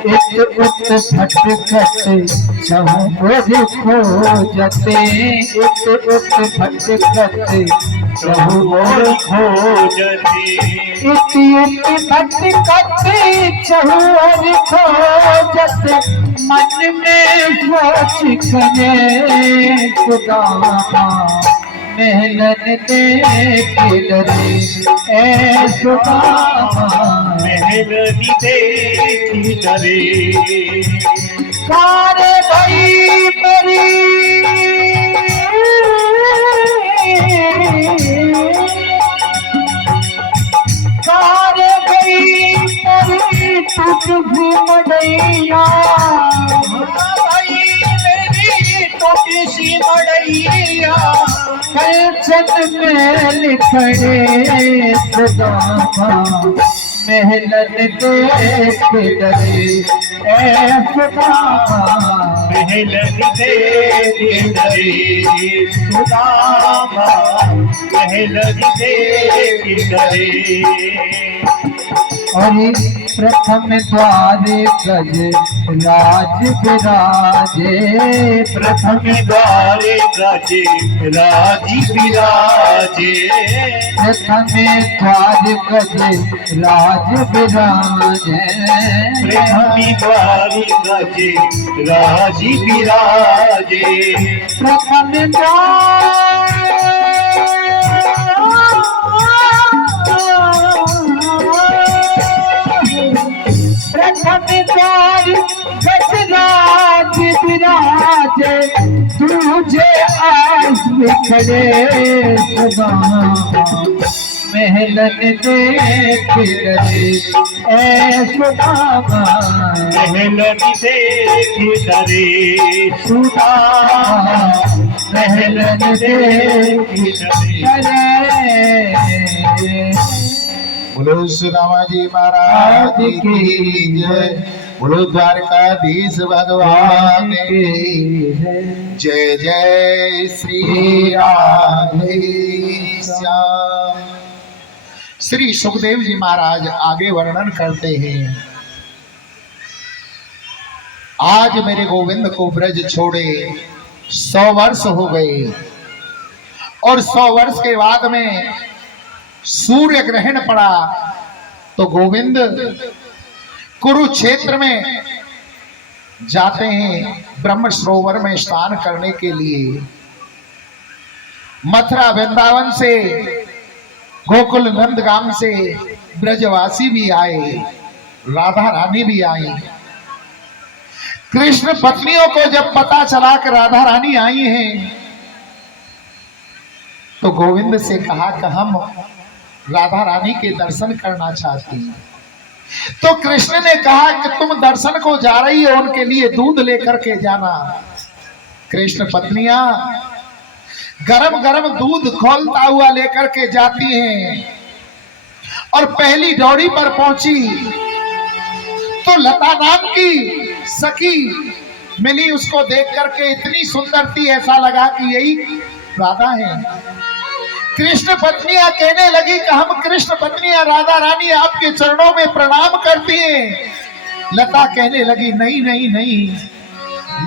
एक उत फटखट चहुर खो जते, एक उत फटखट सहु मोर खोजती इति भटकत चहुर खोजत मन में सोच करे सुदामा मेहनत देख डरे ए सुदामा महलनी देखी डरे सारे भाई मेरी सारे भाई मेरी टूट भी मड़ैया भाई मेरी टूटी सी मड़ैया कलचन में लिखड़े सुदामा मेहनत देख डरे ए सुदामा महलनी देखी डरे सुदामा महलनी देखी डरे और प्रथम द्वार गज राज विराजे प्रथम द्वारे गजे राजी विराजे प्रथम द्वार गज राज विराजे प्रथम द्वारे गजे राजी विराजे प्रथम प्रथम द्वार गजराज विराजे तुझे आज बिखरे सुदामा मेहनत देख डरे ए सुदामा महलनी देखी डरे सुदामा मेहनत देखी डरे बोलो सुदामा जी महाराज की जय। बोलो द्वारकाधीश भगवान की जय। जय श्री राधे श्याम। श्री सुखदेव जी महाराज आगे वर्णन करते हैं, आज मेरे गोविंद को ब्रज छोड़े 100 वर्ष हो गए और 100 वर्ष के बाद में सूर्य ग्रहण पड़ा तो गोविंद कुरुक्षेत्र में जाते हैं ब्रह्म सरोवर में स्नान करने के लिए। मथुरा वृंदावन से गोकुल नंदगाम से ब्रजवासी भी आए, राधा रानी भी आई। कृष्ण पत्नियों को जब पता चला कि राधा रानी आई हैं तो गोविंद से कहा कि हम राधा रानी के दर्शन करना चाहती हैं। तो कृष्ण ने कहा कि तुम दर्शन को जा रही हो, उनके लिए दूध लेकर के जाना। कृष्ण पत्नियां गरम गरम दूध खोलता हुआ लेकर के जाती हैं और पहली डौड़ी पर पहुंची तो लता नाम की सखी मिली। उसको देख करके इतनी सुंदर थी, ऐसा लगा कि यही राधा है। कृष्ण पत्नियां कहने लगी कि हम कृष्ण पत्नियां राधा रानी आपके चरणों में प्रणाम करती हैं। लता कहने लगी नहीं नहीं नहीं,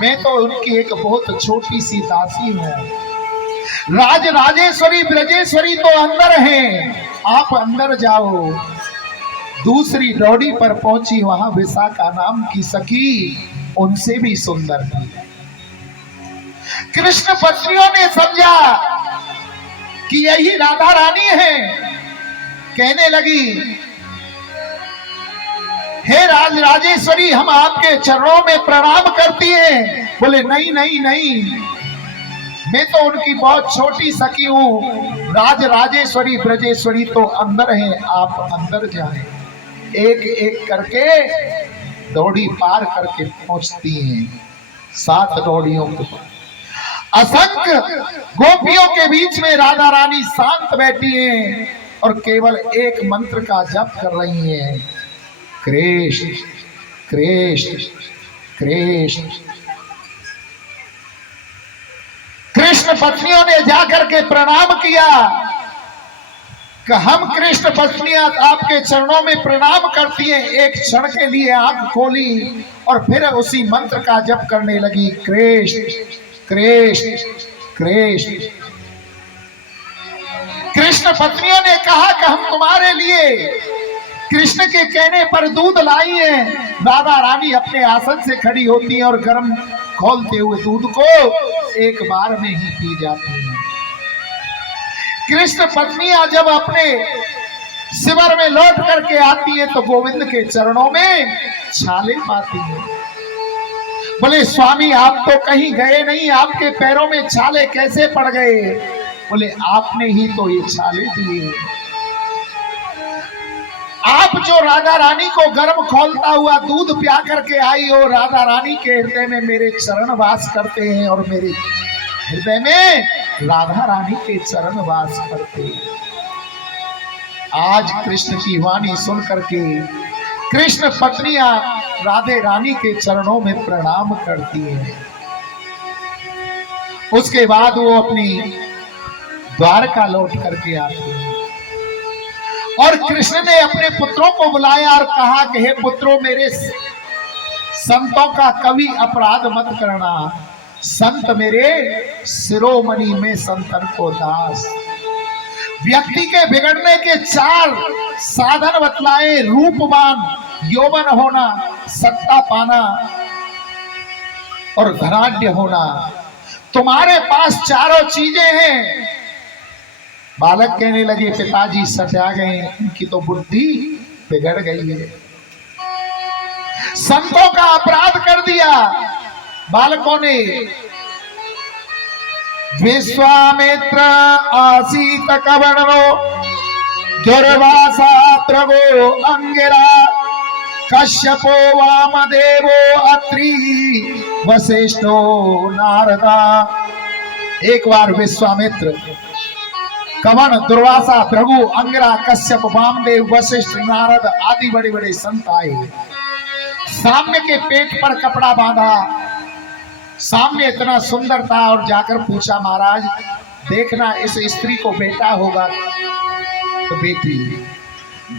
मैं तो उनकी एक बहुत छोटी सी दासी हूं। राज राजेश्वरी ब्रजेश्वरी तो अंदर हैं, आप अंदर जाओ। दूसरी डौड़ी पर पहुंची, वहां विशाखा नाम की सखी उनसे भी सुंदर थी। कृष्ण पत्नियों ने समझा कि यही राधा रानी है। कहने लगी हे राज राजेश्वरी, हम आपके चरणों में प्रणाम करती हैं। बोले नहीं नहीं नहीं, मैं तो उनकी बहुत छोटी सखी हूं। राज राजेश्वरी ब्रजेश्वरी तो अंदर हैं, आप अंदर जाएं। एक एक करके दौड़ी पार करके पहुंचती हैं 7 दौड़ियों के। असंख्य गोपियों के बीच में राधा रानी शांत बैठी हैं और केवल एक मंत्र का जप कर रही हैं, कृष्ण कृष्ण कृष्ण। कृष्ण पत्नियों ने जाकर के प्रणाम किया कि हम कृष्ण पत्नियां आपके चरणों में प्रणाम करती हैं। एक क्षण के लिए आंख खोली और फिर उसी मंत्र का जप करने लगी, कृष्ण कृष्ण कृष्ण। कृष्ण पत्नियों ने कहा कि हम तुम्हारे लिए कृष्ण के कहने पर दूध लाई है। राधा रानी अपने आसन से खड़ी होती है और गर्म खोलते हुए दूध को एक बार में ही पी जाती है। कृष्ण पत्नियां जब अपने शिविर में लौट करके आती है तो गोविंद के चरणों में छाले पाती है। बोले स्वामी आप तो कहीं गए नहीं, आपके पैरों में छाले कैसे पड़ गए? बोले आपने ही तो ये छाले दिए। आप जो राधा रानी को गर्म खोलता हुआ दूध पिया करके आई हो, राधा रानी के हृदय में मेरे चरण वास करते हैं और मेरे हृदय में राधा रानी के चरण वास करते हैं। आज कृष्ण की वाणी सुन करके कृष्ण पत्नियां राधे रानी के चरणों में प्रणाम करती हैं। उसके बाद वो अपनी द्वारका लौट करके आती है और कृष्ण ने अपने पुत्रों को बुलाया और कहा कि हे पुत्रों, मेरे संतों का कभी अपराध मत करना। संत मेरे शिरोमणि में संतन को दास। व्यक्ति के बिगड़ने के 4 साधन बतलाए, रूपवान, यौवन होना, सत्ता पाना और धनाढ्य होना। तुम्हारे पास चारों चीजें हैं। बालक कहने लगे पिताजी सत्या गए, इनकी तो बुद्धि बिगड़ गई है, संतों का अपराध कर दिया। बालकों ने विश्वामित्र आसीत कवनो दुर्वासा प्रभो अंगिरा कश्यपो वामदेवो अत्रि वशिष्ठो नारदा। एक बार विश्वामित्र, कवन, दुर्वासा, भृगु, अंगिरा, कश्यप, वामदेव, वशिष्ठ, नारद आदि बड़े बड़े संत आए। साम्य के पेट पर कपड़ा बांधा। साम्य इतना सुंदर था और जाकर पूछा महाराज देखना इस स्त्री को बेटा होगा तो बेटी।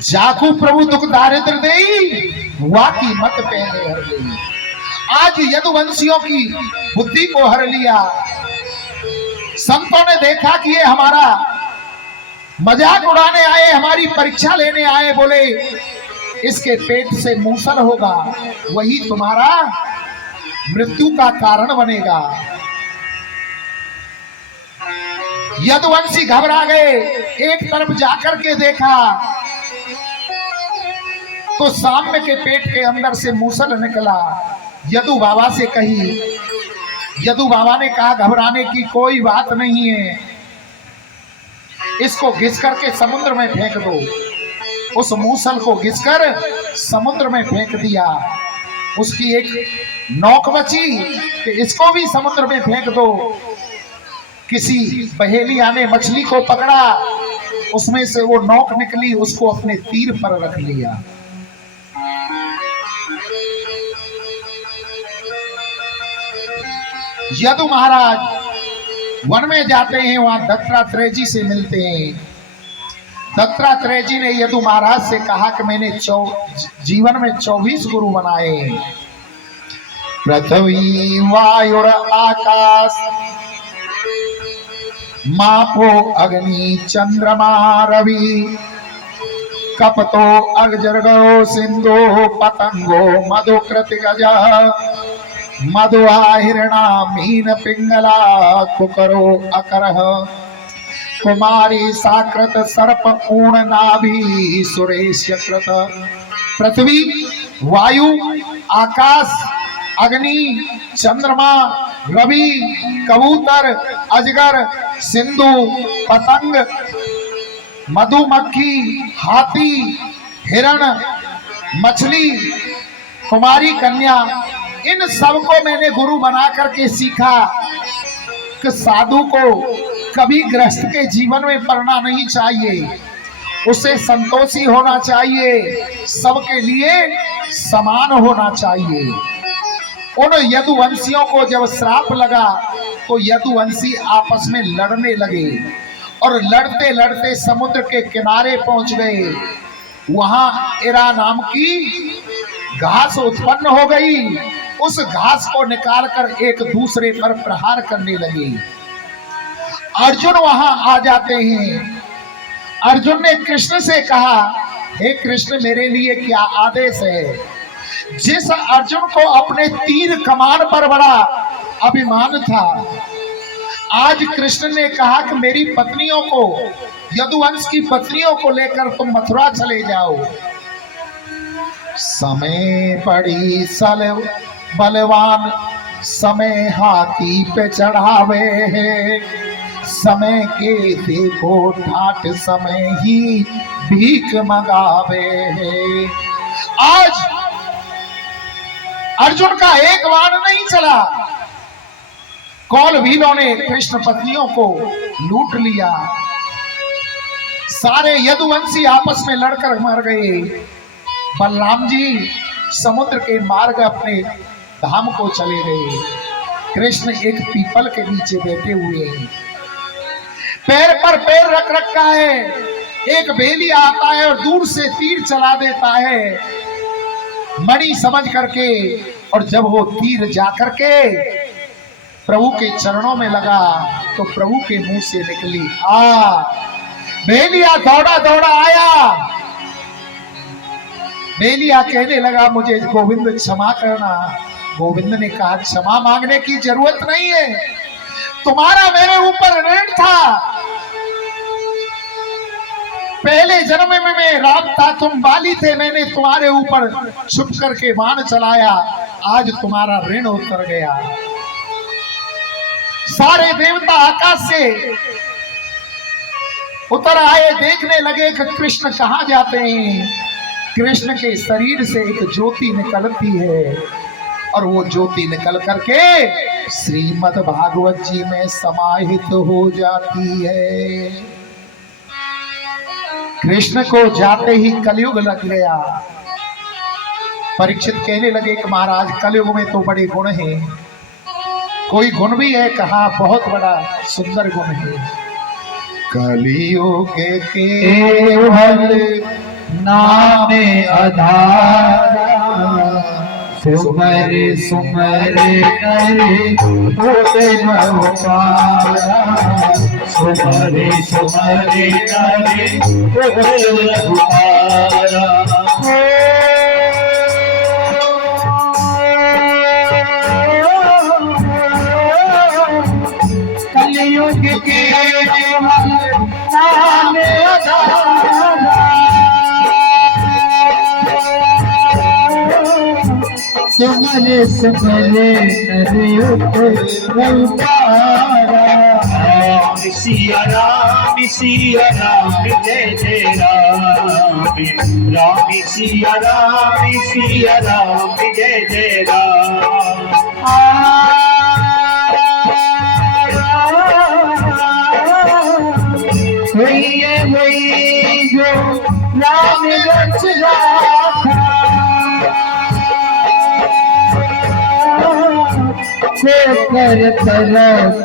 जाकू प्रभु दुख दारिद्र देई वाकी मत पहने हर गई। आज यदुवंशियों की बुद्धि को हर लिया। संतों ने देखा कि ये हमारा मजाक उड़ाने आए, हमारी परीक्षा लेने आए। बोले इसके पेट से मूसल होगा, वही तुम्हारा मृत्यु का कारण बनेगा। यदुवंशी घबरा गए। एक तरफ जाकर के देखा तो साम्य के पेट के अंदर से मूसल निकला। यदु बाबा से कही। यदु बाबा ने कहा घबराने की कोई बात नहीं है, इसको घिस करके समुद्र में फेंक दो। उस मूसल को घिसकर समुद्र में फेंक दिया। उसकी एक नोक बची कि इसको भी समुद्र में फेंक दो। किसी बहेलिया ने मछली को पकड़ा, उसमें से वो नोक निकली, उसको अपने तीर पर रख लिया। यदु महाराज वन में जाते हैं, वहां दत्तात्रेय जी से मिलते हैं। दत्तात्रेय जी ने यदु महाराज से कहा कि मैंने जीवन में 24 गुरु बनाए, पृथ्वी वायुर आकाश मापो अग्नि चंद्रमा रवि कपतो अग्जर्गो सिंधु पतंगो मधुकृत गज मधुआ हिरणा मीन पिंगला कुकरो अकरह कुमारी साकृत सर्प ऊण नाभि सुरेश कृत। पृथ्वी, वायु, आकाश, अग्नि, चंद्रमा, रवि, कबूतर, अजगर, सिंधु, पतंग, मधुमक्खी, हाथी, हिरण, मछली, कुमारी कन्या, इन सबको मैंने गुरु बना करके सीखा कि साधु को कभी गृहस्थ के जीवन में पड़ना नहीं चाहिए, उसे संतोषी होना चाहिए, सबके लिए समान होना चाहिए। उन यदुवंशियों को जब श्राप लगा तो यदुवंशी आपस में लड़ने लगे और लड़ते लड़ते समुद्र के किनारे पहुंच गए। वहां इरा नाम की घास उत्पन्न हो गई। उस घास को निकालकर एक दूसरे पर प्रहार करने लगे। अर्जुन वहां आ जाते हैं। अर्जुन ने कृष्ण से कहा, हे कृष्ण मेरे लिए क्या आदेश है? जिस अर्जुन को अपने तीर कमान पर बड़ा अभिमान था, आज कृष्ण ने कहा कि मेरी पत्नियों को, यदुवंश की पत्नियों को लेकर तुम मथुरा चले जाओ। समय पड़ी सल बलवान, समय हाथी पे चढ़ावे है, समय के देखो ठाठ समय ही भीख मंगावे है। आज अर्जुन का एक बाण नहीं चला, कौल भीलों ने कृष्ण पत्नियों को लूट लिया। सारे यदुवंशी आपस में लड़कर मर गए। बलराम जी समुद्र के मार्ग अपने धाम को चले गए। कृष्ण एक पीपल के नीचे बैठे हुए हैं, पैर पर पैर रख रखा है। एक बेलिया आता है और दूर से तीर चला देता है मणि समझ करके, और जब वो तीर जा करके प्रभु के चरणों में लगा तो प्रभु के मुंह से निकली आ। बेलिया दौड़ा दौड़ा आया। बेलिया कहने लगा, मुझे गोविंद क्षमा करना। गोविंद ने कहा, क्षमा मांगने की जरूरत नहीं है, तुम्हारा मेरे ऊपर ऋण था। पहले जन्म में मैं राम था, तुम बाली थे, मैंने तुम्हारे ऊपर छुप करके बाण चलाया, आज तुम्हारा ऋण उतर गया। सारे देवता आकाश से उतर आए, देखने लगे कि कृष्ण कहां जाते हैं। कृष्ण के शरीर से एक ज्योति निकलती है और वो ज्योति निकल करके श्रीमद् भागवत जी में समाहित हो जाती है। कृष्ण को जाते ही कलयुग लग गया। परीक्षित कहने लगे कि महाराज कलयुग में तो बड़े गुण हैं, कोई गुण भी है? कहा, बहुत बड़ा सुंदर गुण है। कलियुग केवल नाम आधारा, सुमर सुमर करे होते बहुपारा, सुमर सुमर करे होते बहुपारा। कलियुग के नाम आधारा, सुमर सुमर करे होते बहुपारा। सिया राम जय जय राम, राम सिया राम जय जय राम। वही जो राम रच राखा, कर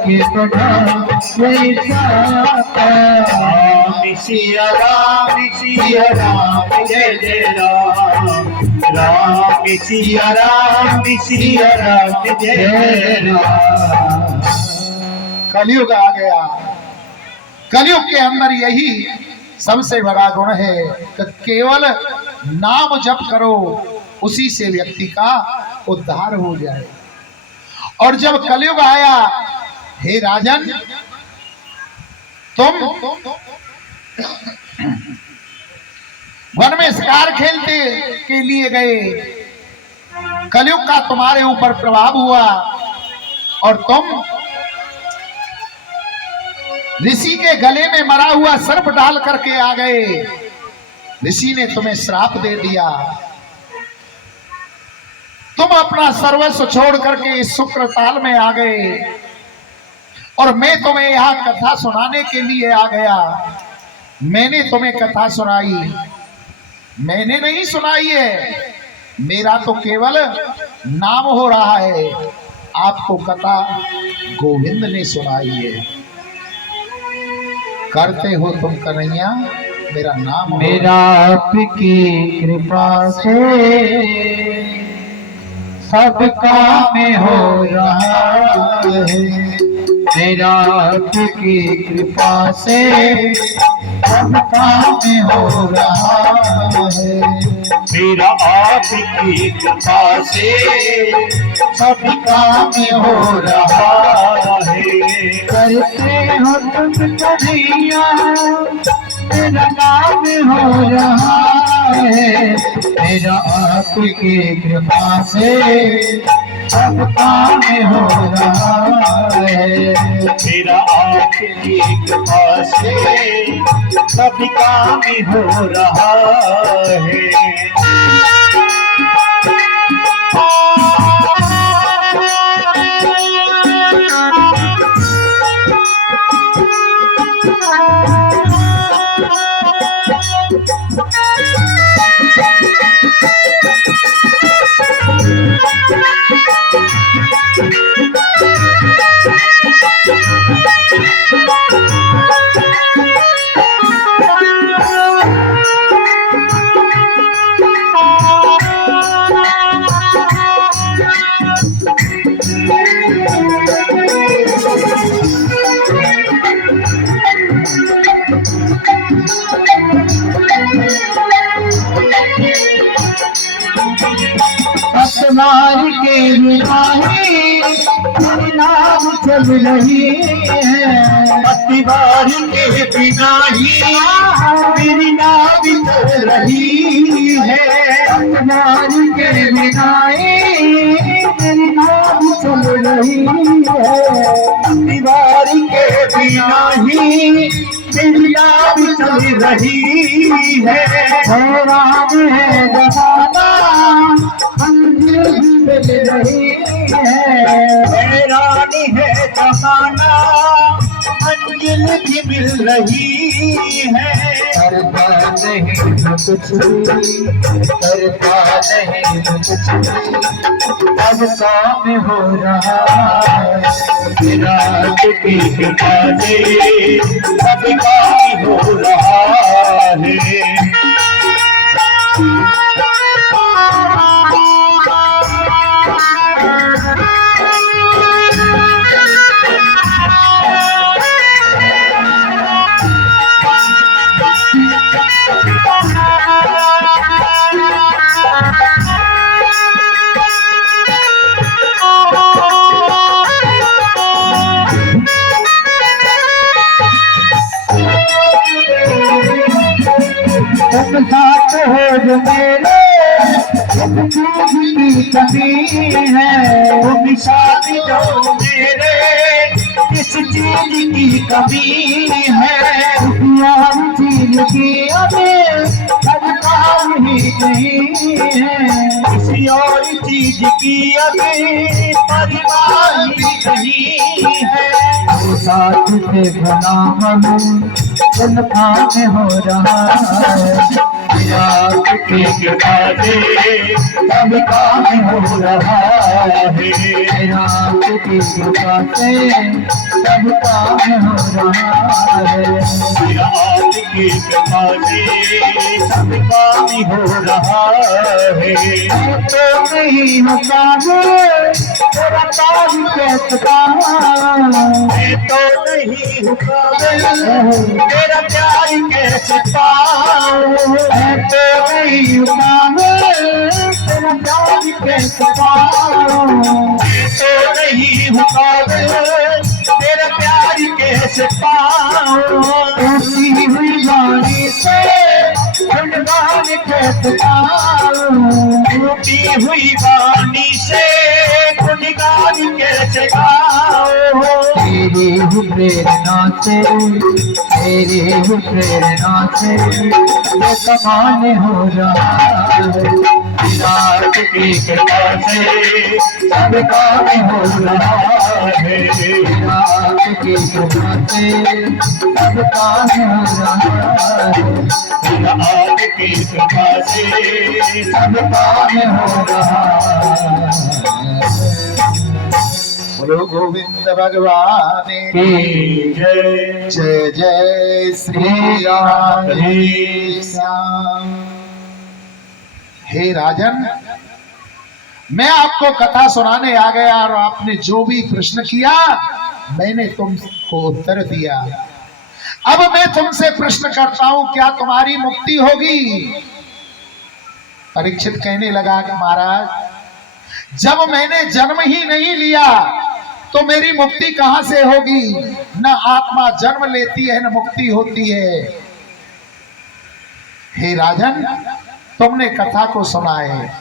के बढ़ा वही सिया राम जय जय राम, राम सिया राम जय जय राम। कलयुग आ गया। कलयुग के अंदर यही सबसे बड़ा गुण है कि केवल नाम जप करो, उसी से व्यक्ति का उद्धार हो जाए। और जब कलयुग आया, हे राजन, तुम वन में शिकार खेलते के लिए गए, कलयुग का तुम्हारे ऊपर प्रभाव हुआ और तुम ऋषि के गले में मरा हुआ सर्प डाल करके आ गए। ऋषि ने तुम्हें श्राप दे दिया। तुम अपना सर्वस्व छोड़ करके इस शुक्र ताल में आ गए और मैं तुम्हें यहां कथा सुनाने के लिए आ गया। मैंने तुम्हें कथा सुनाई, मैंने नहीं सुनाई है, मेरा तो केवल नाम हो रहा है। आपको कथा गोविंद ने सुनाई है। करते हो तुम कन्हैया मेरा नाम, मेरा आपकी कृपा से सब काम हो रहा है। मेरा आपकी कृपा से सब काम हो रहा है। मेरा आपकी कृपा से सब काम हो रहा है। करते हो तुम कन्हैया मेरा नाम हो रहा है। मेरा आपकी कृपा से सब काम हो रहा है। मेरा आपकी कृपा से सब काम हो रहा है। पतवार के बिनाही नाम चल रही है। पतिवार के बिना ही मेरी नाव चल रही है। पतवार के बिनाही मेरी नाम चल रही है। पतिवार के बिना ही मेरी नाव चल रही है। हैरान है जमाना मंजिल भी मिल रही है। हैरान है जमाना मंजिल भी मिल रही है। करता नहीं मैं कुछ भी, करता नहीं मैं कुछ भी, अब काम हो रहा है। मेरा आपकी कृपा से सब काम हो रहा है। तुम साथ हो जो मेरे तुम की कमी है। तुम साथ जो मेरे किस चीज की कमी है। यार चीज की हमें अधिकार ही नहीं है। किसी और चीज की अभी परिवार ही नहीं है। साथ से भला मन काम हो रहा है। आपकी कृपा से सब काम हो रहा है। आपकी कृपा से सब काम हो रहा है। आपकी कृपा से सब काम हो रहा है। तो नहीं होता तेरा काम कैसा मैं तो नहीं हुआ तेरा प्यार कैसे पाऊं। तो नहीं होता तेरा काम कैसा मैं तो नहीं हुआ तेरा प्यार कैसे पाऊं। टूटी हुई वाणी से गुणगान कैसे गाऊं। टूटी हुई वाणी से गुणगान कैसे गाऊं। तेरी ही प्रेरणा से तेरी ही प्रेरणा से ये कमाल हो रहा है। आपकी कृपा से सब काम हो रहा है। आपकी कृपा से सब काम हो रहा है। आपकी कृपा से सब काम हो रहा है। बोलो गोविंद भगवान की जय। जय जय श्री राधे श्याम। हे राजन, मैं आपको कथा सुनाने आ गया और आपने जो भी प्रश्न किया मैंने तुमको उत्तर दिया। अब मैं तुमसे प्रश्न करता हूं, क्या तुम्हारी मुक्ति होगी? परीक्षित कहने लगा कि महाराज, जब मैंने जन्म ही नहीं लिया तो मेरी मुक्ति कहां से होगी? न आत्मा जन्म लेती है न मुक्ति होती है। हे राजन, तुमने कथा को सुना है।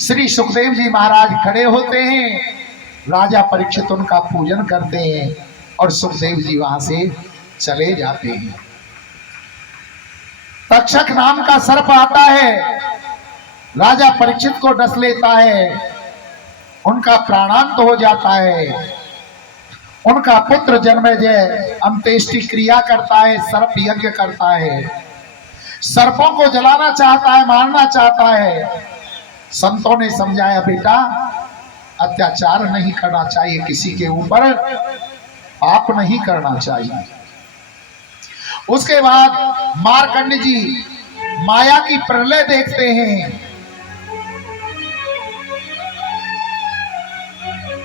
श्री सुखदेव जी महाराज खड़े होते हैं, राजा परीक्षित उनका पूजन करते हैं और सुखदेव जी वहां से चले जाते हैं। तक्षक नाम का सर्प आता है, राजा परीक्षित को डस लेता है, उनका प्राणांत हो जाता है। उनका पुत्र जन्मेजय अंत्येष्टि क्रिया करता है, सर्प यज्ञ करता है, सर्पों को जलाना चाहता है, मारना चाहता है। संतों ने समझाया, बेटा अत्याचार नहीं करना चाहिए, किसी के ऊपर पाप नहीं करना चाहिए। उसके बाद मार्कंड जी माया की प्रलय देखते हैं।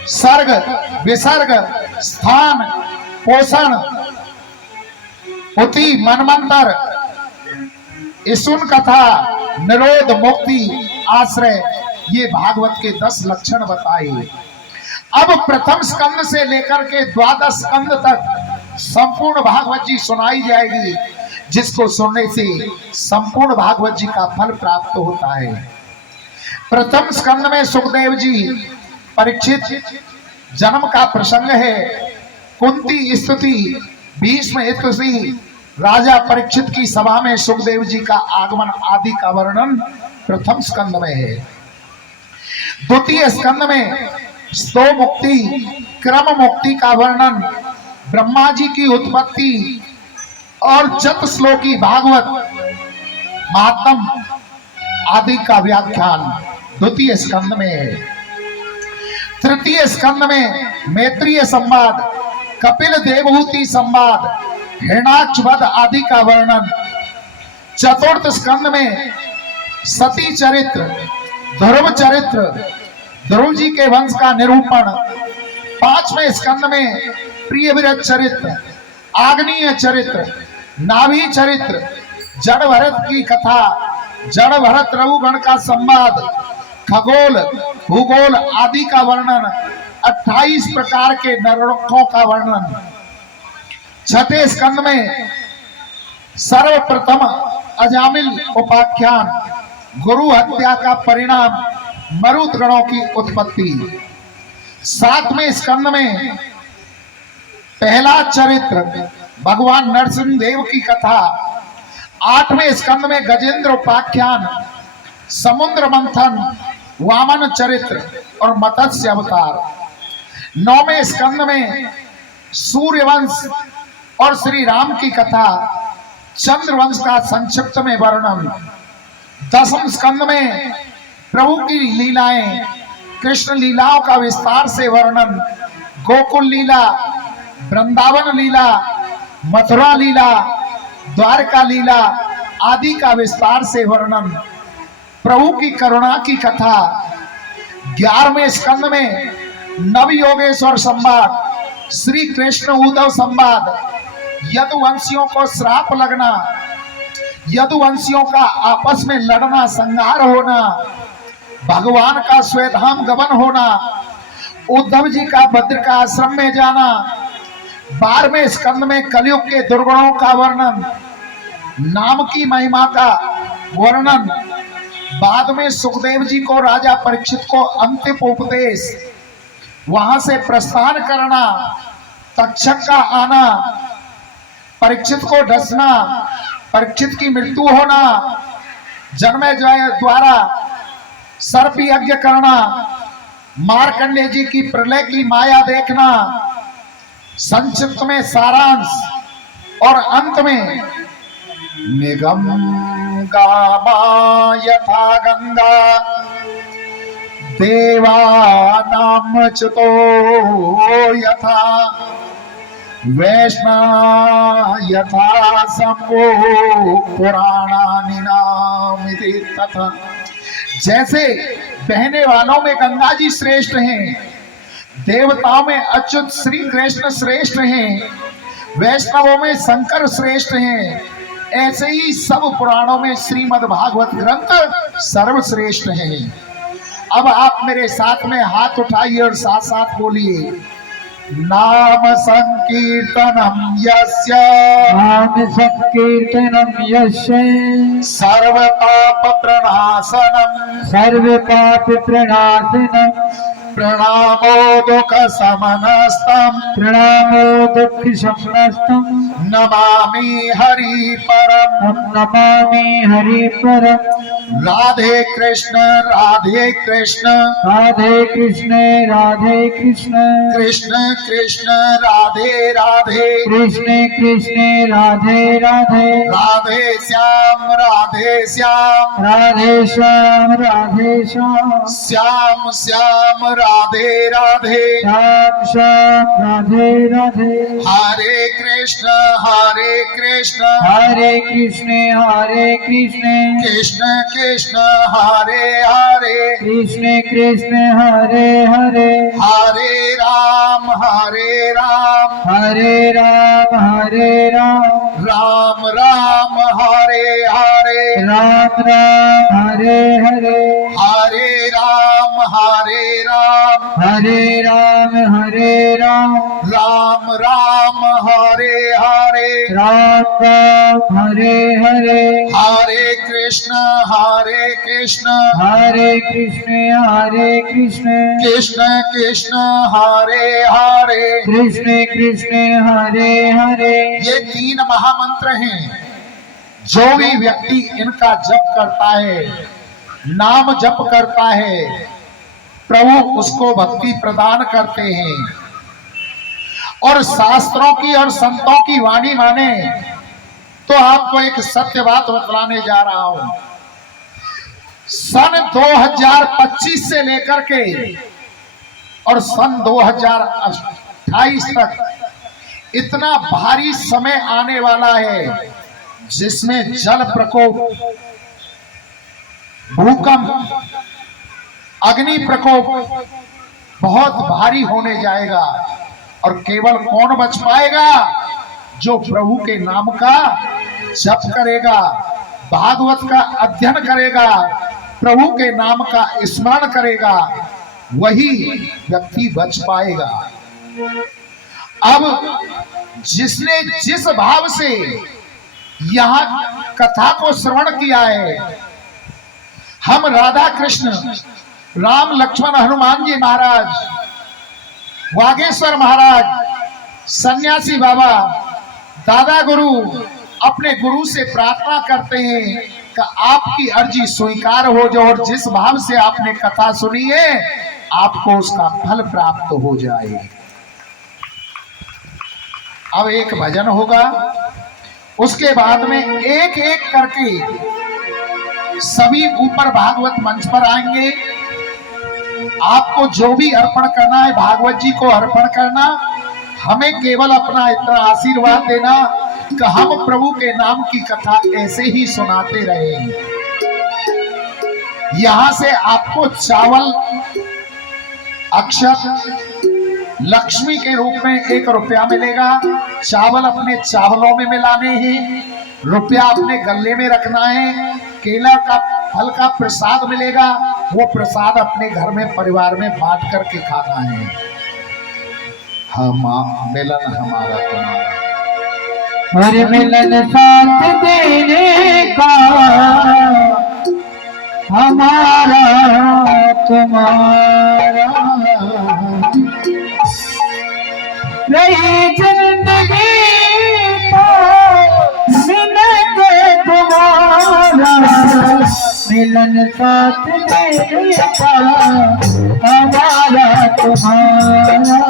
सर्ग विसर्ग स्थान पोषण उति मनमंतर ईसुन कथा निरोध मुक्ति आश्रय, ये भागवत के 10 लक्षण बताए। अब प्रथम स्कंद से लेकर के 12 स्कंद तक संपूर्ण भागवत जी सुनाई जाएगी, जिसको सुनने से संपूर्ण भागवत जी का फल प्राप्त होता है। प्रथम स्कंद में सुखदेव जी परीक्षित जन्म का प्रसंग है, कुंती स्तुति, भीष्म स्तुति, राजा परीक्षित की सभा में सुखदेव जी का आगमन आदि का वर्णन प्रथम स्कंद में है। द्वितीय स्कंद में स्तो मुक्ति क्रम मुक्ति का वर्णन, ब्रह्मा जी की उत्पत्ति और चतुश्लोकी भागवत महात्म आदि का व्याख्यान द्वितीय स्कंद में है। तृतीय स्कंद में मैत्रीय संवाद, कपिल देवहूति संवाद, हिरणाक्ष आदि का वर्णन। चतुर्थ स्कंद में सती चरित्र, ध्रुव चरित्र, ध्रुव जी के वंश का निरूपण। पांचवें स्कंद में प्रियव्रत चरित्र, आग्नेय चरित्र, नाभी चरित्र, जड़ भरत की कथा, जड़ भरत रघुगण का संवाद, खगोल भूगोल आदि का वर्णन, 28 प्रकार के नरकों का वर्णन। छठे स्कंद में सर्वप्रथम अजामिल उपाख्यान, गुरु हत्या का परिणाम, मरुत गणों की उत्पत्ति। सातवें स्कंद में पहला चरित्र भगवान नरसिंह देव की कथा। आठवें स्कंद में गजेंद्र उपाख्यान, समुद्र मंथन, वामन चरित्र और मत्स्य अवतार। नौवें स्कंद में सूर्यवंश और श्री राम की कथा, चंद्रवंश का संक्षिप्त में वर्णन। दसम स्कंद में प्रभु की लीलाएं, कृष्ण लीलाओं का विस्तार से वर्णन, गोकुल लीला, वृंदावन लीला, मथुरा लीला, द्वारका लीला आदि का विस्तार से वर्णन, प्रभु की करुणा की कथा। 11वें स्कंद में नव योगेश्वर संवाद, श्री कृष्ण उद्धव संवाद, यदुवंशियों को श्राप लगना, यदुवंशियों का आपस में लड़ना, संहार होना, भगवान का श्वेधाम गमन होना, उद्धव जी का भद्र का आश्रम में जाना। 12वें स्कंद में कलयुग के दुर्गुणों का वर्णन, नाम की महिमा का वर्णन। बाद में सुखदेव जी को राजा परीक्षित को अंतिम उपदेश, वहां से प्रस्थान करना, तक्षक का आना, परीक्षित को डसना, परीक्षित की मृत्यु होना, जन्मेजय द्वारा सर्प यज्ञ करना, मार्कंडेय जी की प्रलय की माया देखना, संक्षिप्त में सारांश और अंत में निगम गामा यथा गंगा देवानां च्युतो यथा वैष्णव यथा शंभो पुराणानि नामिति तथा। जैसे बहने वालों में गंगा जी श्रेष्ठ हैं, देवताओं में अच्युत श्री कृष्ण श्रेष्ठ हैं, वैष्णवों में शंकर श्रेष्ठ हैं, ऐसे ही सब पुराणों में श्रीमद् भागवत ग्रंथ सर्वश्रेष्ठ हैं। अब आप मेरे साथ में हाथ उठाइए और साथ साथ बोलिए, नाम संकीर्तनम यस्य, नाम संकीर्तनम यस्य, सर्व पाप प्रणाशनम, सर्व पाप प्रणाशनम, प्रणामो दुख समनस्तम, प्रणामो दुःख समनस्तम, नमामि हरि परम। नमामि हरि परम। राधे कृष्ण राधे कृष्ण, राधे कृष्ण राधे कृष्ण, कृष्ण कृष्ण राधे राधे, कृष्ण कृष्ण राधे राधे, राधे श्याम राधे श्याम, राधे श्याम राधे श्याम, श्याम श्याम राधे राधे, श्याम श्याम राधे राधे। हरे कृष्ण हरे कृष्ण, हरे कृष्ण कृष्ण कृष्ण हरे हरे, कृष्ण कृष्ण हरे हरे, हरे राम हरे राम राम राम हरे हरे, राम राम हरे हरे, हरे राम हरे राम, हरे राम राम राम हरे हरे, राम राम हरे हरे, हरे कृष्ण हरे कृष्ण, हरे कृष्ण कृष्ण कृष्ण हरे हरे। कृष्ण कृष्ण हरे हरे। ये 3 महामंत्र हैं। जो भी व्यक्ति इनका जप करता है, नाम जप करता है, प्रभु उसको भक्ति प्रदान करते हैं। और शास्त्रों की और संतों की वाणी माने तो आपको एक सत्य बात बतलाने जा रहा हूं। सन 2025 से लेकर के और सन 2028 तक इतना भारी समय आने वाला है जिसमें जल प्रकोप, भूकंप, अग्नि प्रकोप बहुत भारी होने जाएगा। और केवल कौन बच पाएगा? जो प्रभु के नाम का जप करेगा, भागवत का अध्ययन करेगा, प्रभु के नाम का स्मरण करेगा, वही व्यक्ति बच पाएगा। अब जिसने जिस भाव से यहाँ कथा को श्रवण किया है, हम राधा कृष्ण, राम लक्ष्मण हनुमान जी महाराज, वागेश्वर महाराज, सन्यासी बाबा, दादा गुरु अपने गुरु से प्रार्थना करते हैं कि आपकी अर्जी स्वीकार हो जाए और जिस भाव से आपने कथा सुनी है आपको उसका फल प्राप्त हो जाए। अब एक भजन होगा, उसके बाद में एक एक करके सभी ऊपर भागवत मंच पर आएंगे। आपको जो भी अर्पण करना है भागवत जी को अर्पण करना, हमें केवल अपना इतना आशीर्वाद देना कि हम प्रभु के नाम की कथा ऐसे ही सुनाते रहें। यहां से आपको चावल, अक्षत, लक्ष्मी के रूप में 1 रुपया मिलेगा। चावल अपने चावलों में मिलाने हैं, रुपया अपने गले में रखना है। केला का फल का प्रसाद मिलेगा, वो प्रसाद अपने घर में परिवार में बांट करके खाना है। हम मिलन हमारा तुम्हारा, हर मिलन साथ देने का हमारा तुम्हारा, रही जिंदगी तो मिलन तुम्हारा, मिलन साथ देने का हमारा तुम्हारा,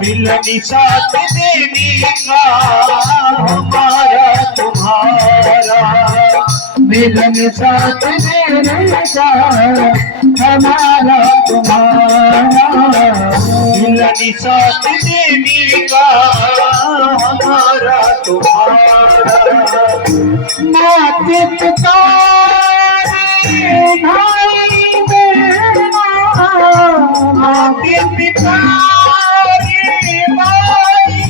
मिलन साथ देने का हमारा तुम्हारा, मिलन साथ देने का हमारा तुम्हारा, मिलन साथ देने का हमारा तुम्हारा। माते पिता भाई बहना, माते पिता भाई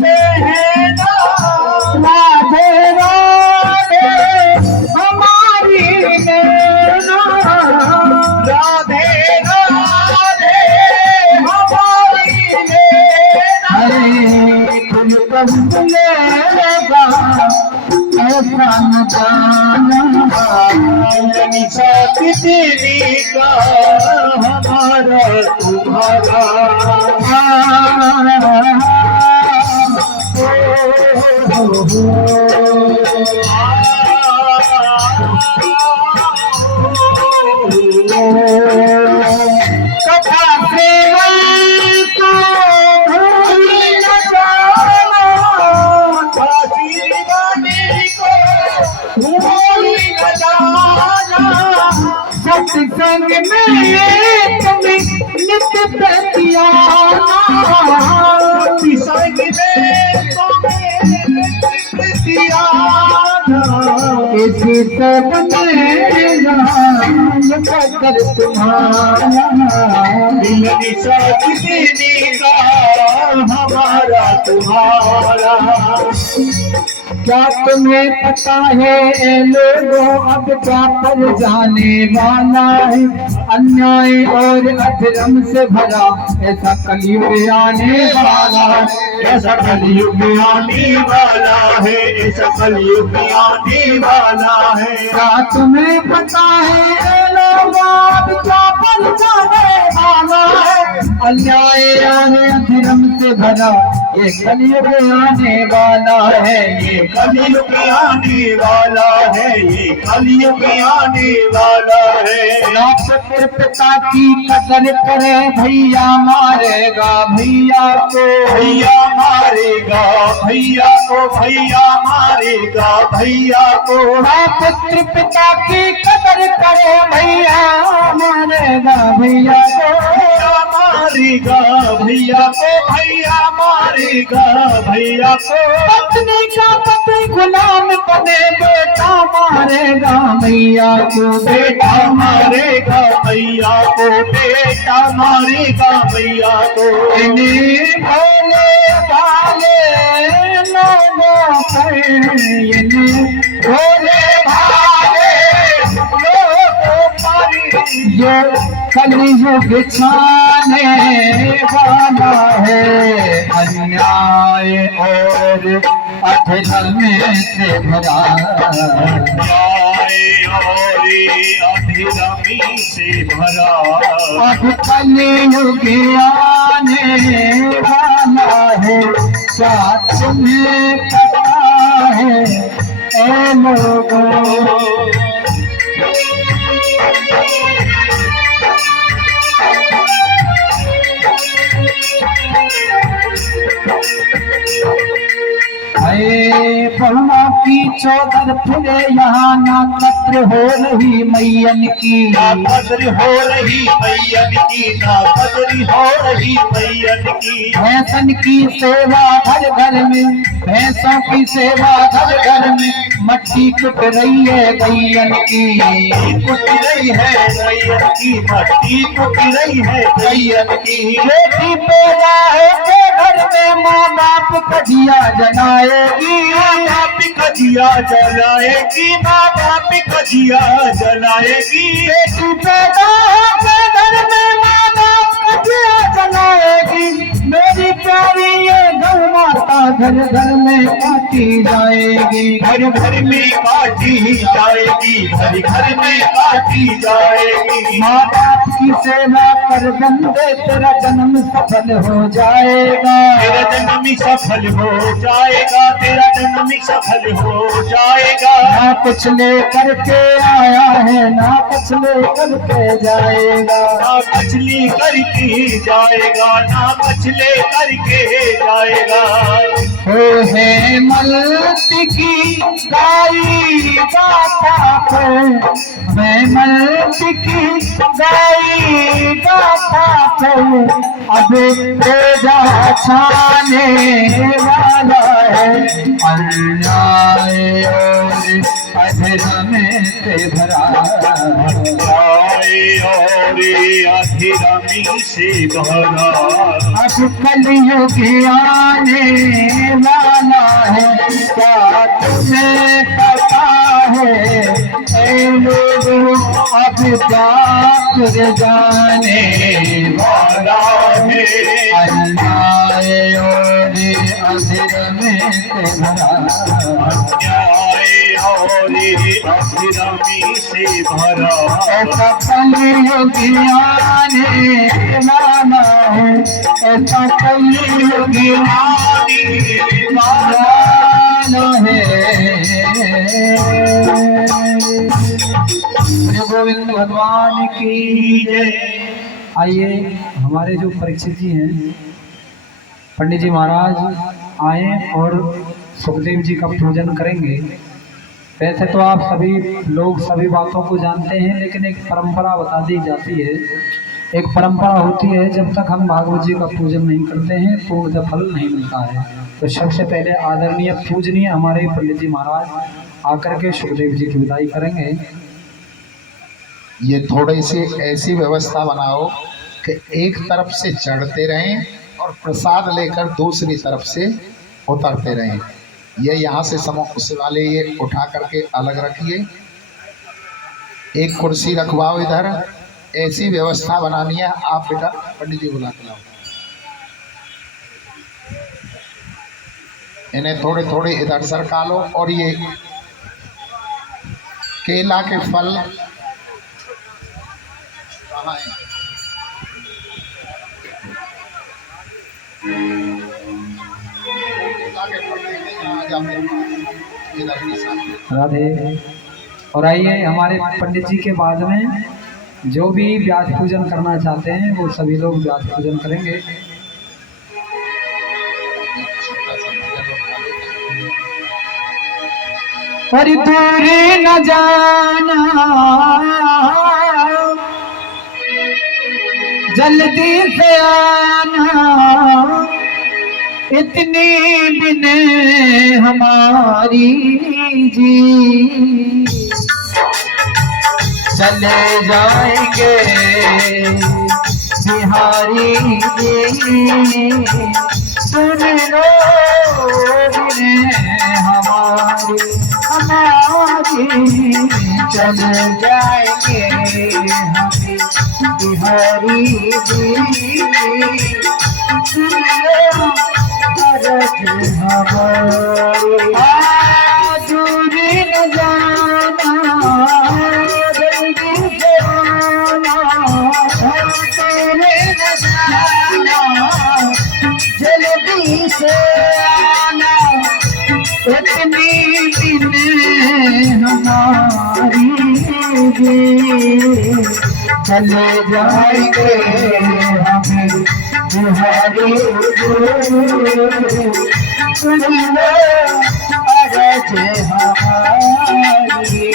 बहन, ऐसा न जाना निशा तेरी का हमारा तुम्हारा कथा सेवन को भूल न जाना सत्संग में तुम्हें नित्य प्रतियाना इसी से बनेगा मुकद्दर तुम्हारा निशा तेरी का हमारा तुम्हारा। क्या तुम्हें पता है ए लोगों अब क्या पर जाने वाला है अन्याय और अधर्म से भरा ऐसा कलयुग आने वाला है ऐसा कलयुग आने वाला है ऐसा कलयुग आने वाला है। क्या तुम्हें पता है ए लोगों अब क्या पर जाने वाला है अन्याय और अधर्म से भरा ये कलयुग आने वाला है ये कलयुग आने वाला है ये कलयुग आने वाला है। ना पुत्र पिता की कदर करे भैया मारेगा भैया को भैया मारेगा भैया को भैया मारेगा भैया को। ना पुत्र पिता की कदर करे भैया मारेगा भैया को भैया मारेगा भैया को भैया मारेगा भैया को। पत्नी का पति गुलाम बने बेटा मारेगा भैया को बेटा मारेगा भैया को बेटा मारेगा भैया को। इन्हीं भोले भाले लोगों पर इन्हीं भोले भाले लोगों पर ये कलयुग छाने वाला है अन्याय और अधर्म से भरा न्याय और अधर्मी से भरा। अब कलयुग आने वाला है क्या तुम्हें पता है ए लोगों बहुआ की चौधर फिरे यहाँ ना कत्र हो रही मैयन की ना कदर हो रही मैयन की ना कदर हो रही मैयन की। भैंसन की सेवा घर घर में भैंसों की सेवा घर घर में मट्टी कुट रही है गैयन की कुट रही है मैयन की मट्टी कुट रही है मैयन की। बेटी पैदा है के घर में माँ बाप कजिया जलाएगी माँ बाप कजिया जलाएगी माँ बाप कजिया जलाएगी। बेटी पैदा है के घर में माँ बाप कजिया जलाएगी मेरी प्यारी ये गौ माता घर घर में काटी जाएगी घर घर में काटी जाएगी घर घर में काटी जाएगी। माँ बाप की सेवा कर बंदे तेरा जन्म सफल हो जाएगा तेरा जन्म सफल हो जाएगा तेरा जन्म सफल हो जाएगा। ना कुछ लेकर के आया है ना कुछ लेकर के जाएगा ना मछली करके जाएगा ना मछली करके जाएगा। हो है मल्टी की गाई गाता पर मैं मल्टी की गाई गाता पर अब तेजा छाने वाला है अन्याय और अधर्म से भरा न्याय और अधर्मी से भरा। अब कलयुग आने वाला है क्या तुम्हें पता है ए लोगों अब क्या कर जाने वाला है अन्याय और अधर में से भरा न्याय और अभिरामी से भरा ऐसा कलयुगिया ने माना है ऐसा कलयुगिया ने माना है। श्री गोविंद भगवान की जय। आइए हमारे जो परीक्षित जी हैं पंडित जी महाराज आए और सुखदेव जी का पूजन करेंगे। वैसे तो आप सभी लोग सभी बातों को जानते हैं, लेकिन एक परंपरा बता दी जाती है। एक परंपरा होती है, जब तक हम भागवत जी का पूजन नहीं करते हैं पूर्णतः फल नहीं मिलता है। तो सबसे पहले आदरणीय पूजनीय हमारे पंडित जी महाराज आकर के सुखदेव जी की विदाई करेंगे। ये थोड़ी सी ऐसी व्यवस्था बनाओ कि एक तरफ से चढ़ते रहें और प्रसाद लेकर दूसरी तरफ से उतरते रहें। ये यहाँ से समोसे वाले ये उठा करके अलग रखिए, एक कुर्सी रखवाओ इधर। ऐसी व्यवस्था बनानी है। आप बेटा पंडित जी बुला के लाओ, इन्हें थोड़े थोड़े इधर सरका लो। और ये केला के फल कहाँ हैं? केला के फल लेके यहाँ जाते हैं, इधर के साथ। राधे। और आइए हमारे पंडित जी के बाद में जो भी व्यास पूजन करना चाहते हैं वो सभी लोग व्यास पूजन करेंगे। पर दूर न जाना जल्दी से आना, इतनी बिने हमारी जी चले जाएंगे बिहारी जी। सुन लो बिने हमारी चले जाएंगे हम बिहारी जी। सुन लो अरज हमारी दूरी न जाना जल्दी से आना, तेरे न जाना जल्दी से आना, इतनी दिन हमारी जी चले जाएंगे हम बिहारी सुन लो अरज हमारी।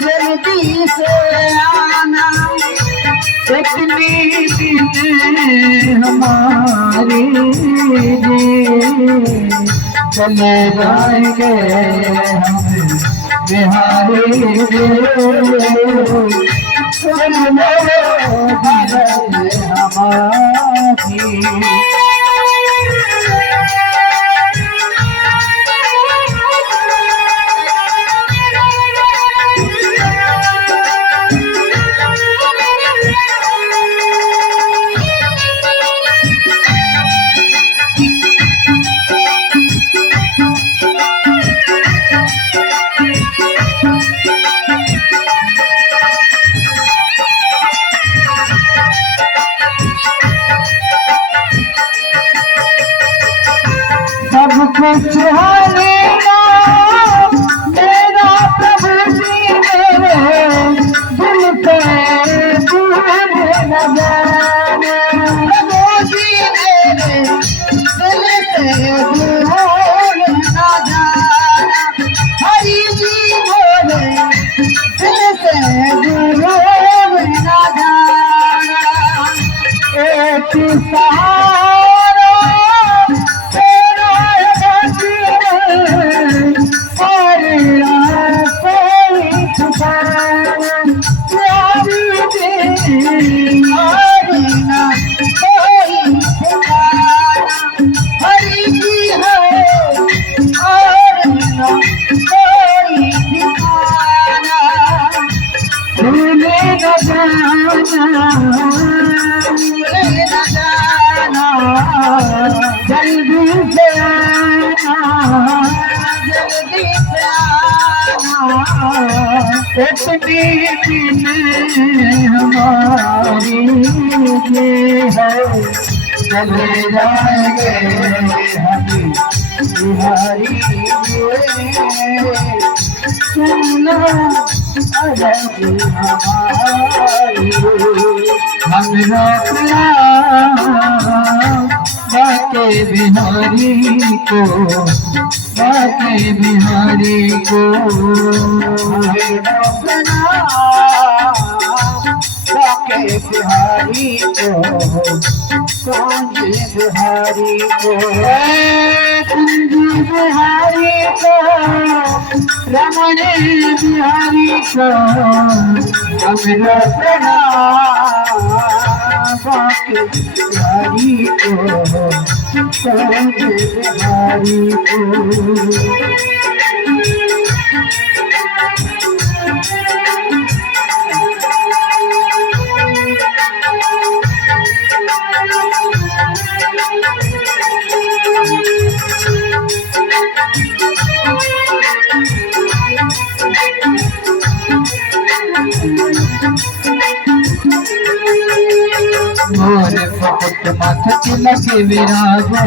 जल्दी से आना इतनी दिन हमारी चले जाएंगे हम बिहारी सुन लो हमारी। सब कुछ हालेगा मेरा प्रभु जी मेरे दिल पे दूर न जाना। प्रभु जी मेरे दिल पे दूर न जाना। हरि जी मेरे दिल से दूर न जाना। एक सहारा जल्दी से आना, जल्दी से आना। इतनी दिन हमारी ये है चले जाएंगे हम बिहारी सुनो अरब हमारी। हम रोकना बाके बिहारी को, बाके बिहारी को रोकना बाके बिहारी को, कौन बिहारी को, कुंज बिहारी को, रमण बिहारी को। हम रोकना बाके बिहारी को, कौन बिहारी को। मोरे मुकुट माथे तिलक विराजे,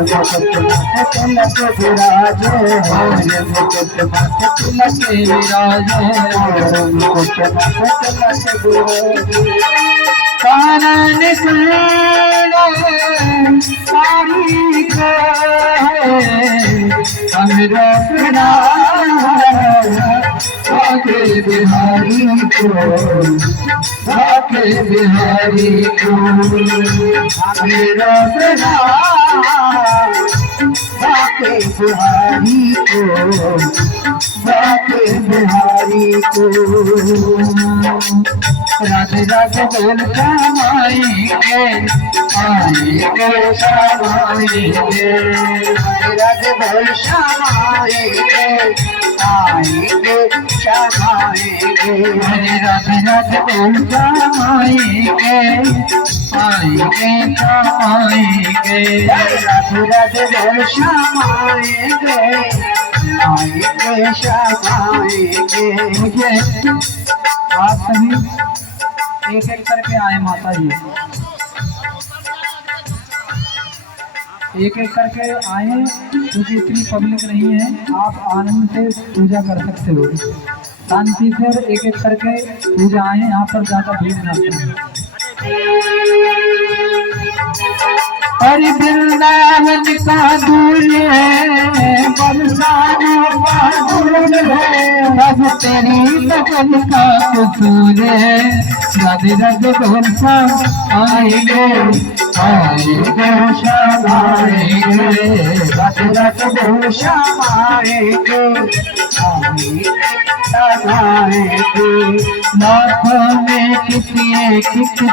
मुकुट माथे तिलक विराजे, मोरे मुकुट माथे तिलक विराजे, मुकुट माथे तिलक विराजे। कानन सारी को हम रोकना बाके बिहारी को, बाके बिहारी को। हम रोकना बाके बिहारी को, बाके बिहारी को। राधे राधे बोल श्यामाएंगे, आएंगे श्यामाएंगे। राधे राधे बोल श्यामाएंगे, आएंगे श्यामाएंगे। हरे राधे राधे बोल श्यामाएंगे, आएंगे श्यामाएंगे। राधे राधे बोल श्यामाएंगे, आएंगे श्यामाएंगे। आप सभी एक एक करके आए माता जी, एक एक करके आए क्योंकि इतनी पब्लिक नहीं है। आप आनंद से पूजा कर सकते हो, शांति से एक एक करके पूजा आए। यहाँ पर ज्यादा भीड़ ना करें। हरि वृंदावन का दूर है, बरसाने का दूर है। आज तेरी लगन का कसूर है। राधे राधे बोलता आएंगे आएंगे शाम आएंगे, राधे राधे बोल शाम आएंगे आएंगे लाखों में किसी एक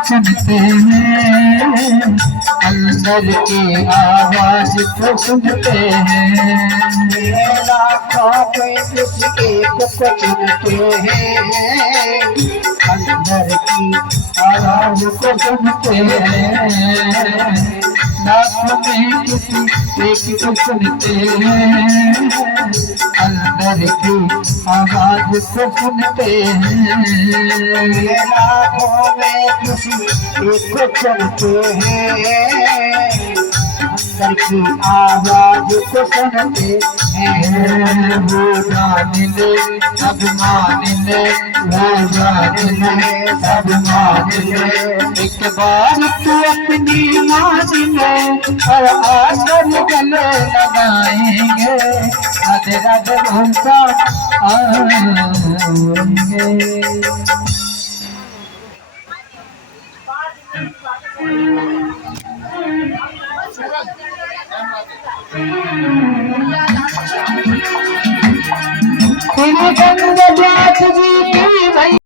सुनते हैं, अंदर की आवाज को सुनते हैं। लाखों में किसी एक को सुनते हैं, अंदर की आवाज को सुनते हैं। लाखों में किसी एक को सुनते हैं, अंदर की आवाज को सुनते हैं। लाखों में किसी एक को सुनते हैं, अंदर की आवाज को सुनते हैं। वो जान ले सब मान ले, वो जान ले सब मान ले, एक बार तू अपनी मान ले और आसन गले लगाएंगे, राधे राधे बोलता आएंगे। तेरी गंग जात जी की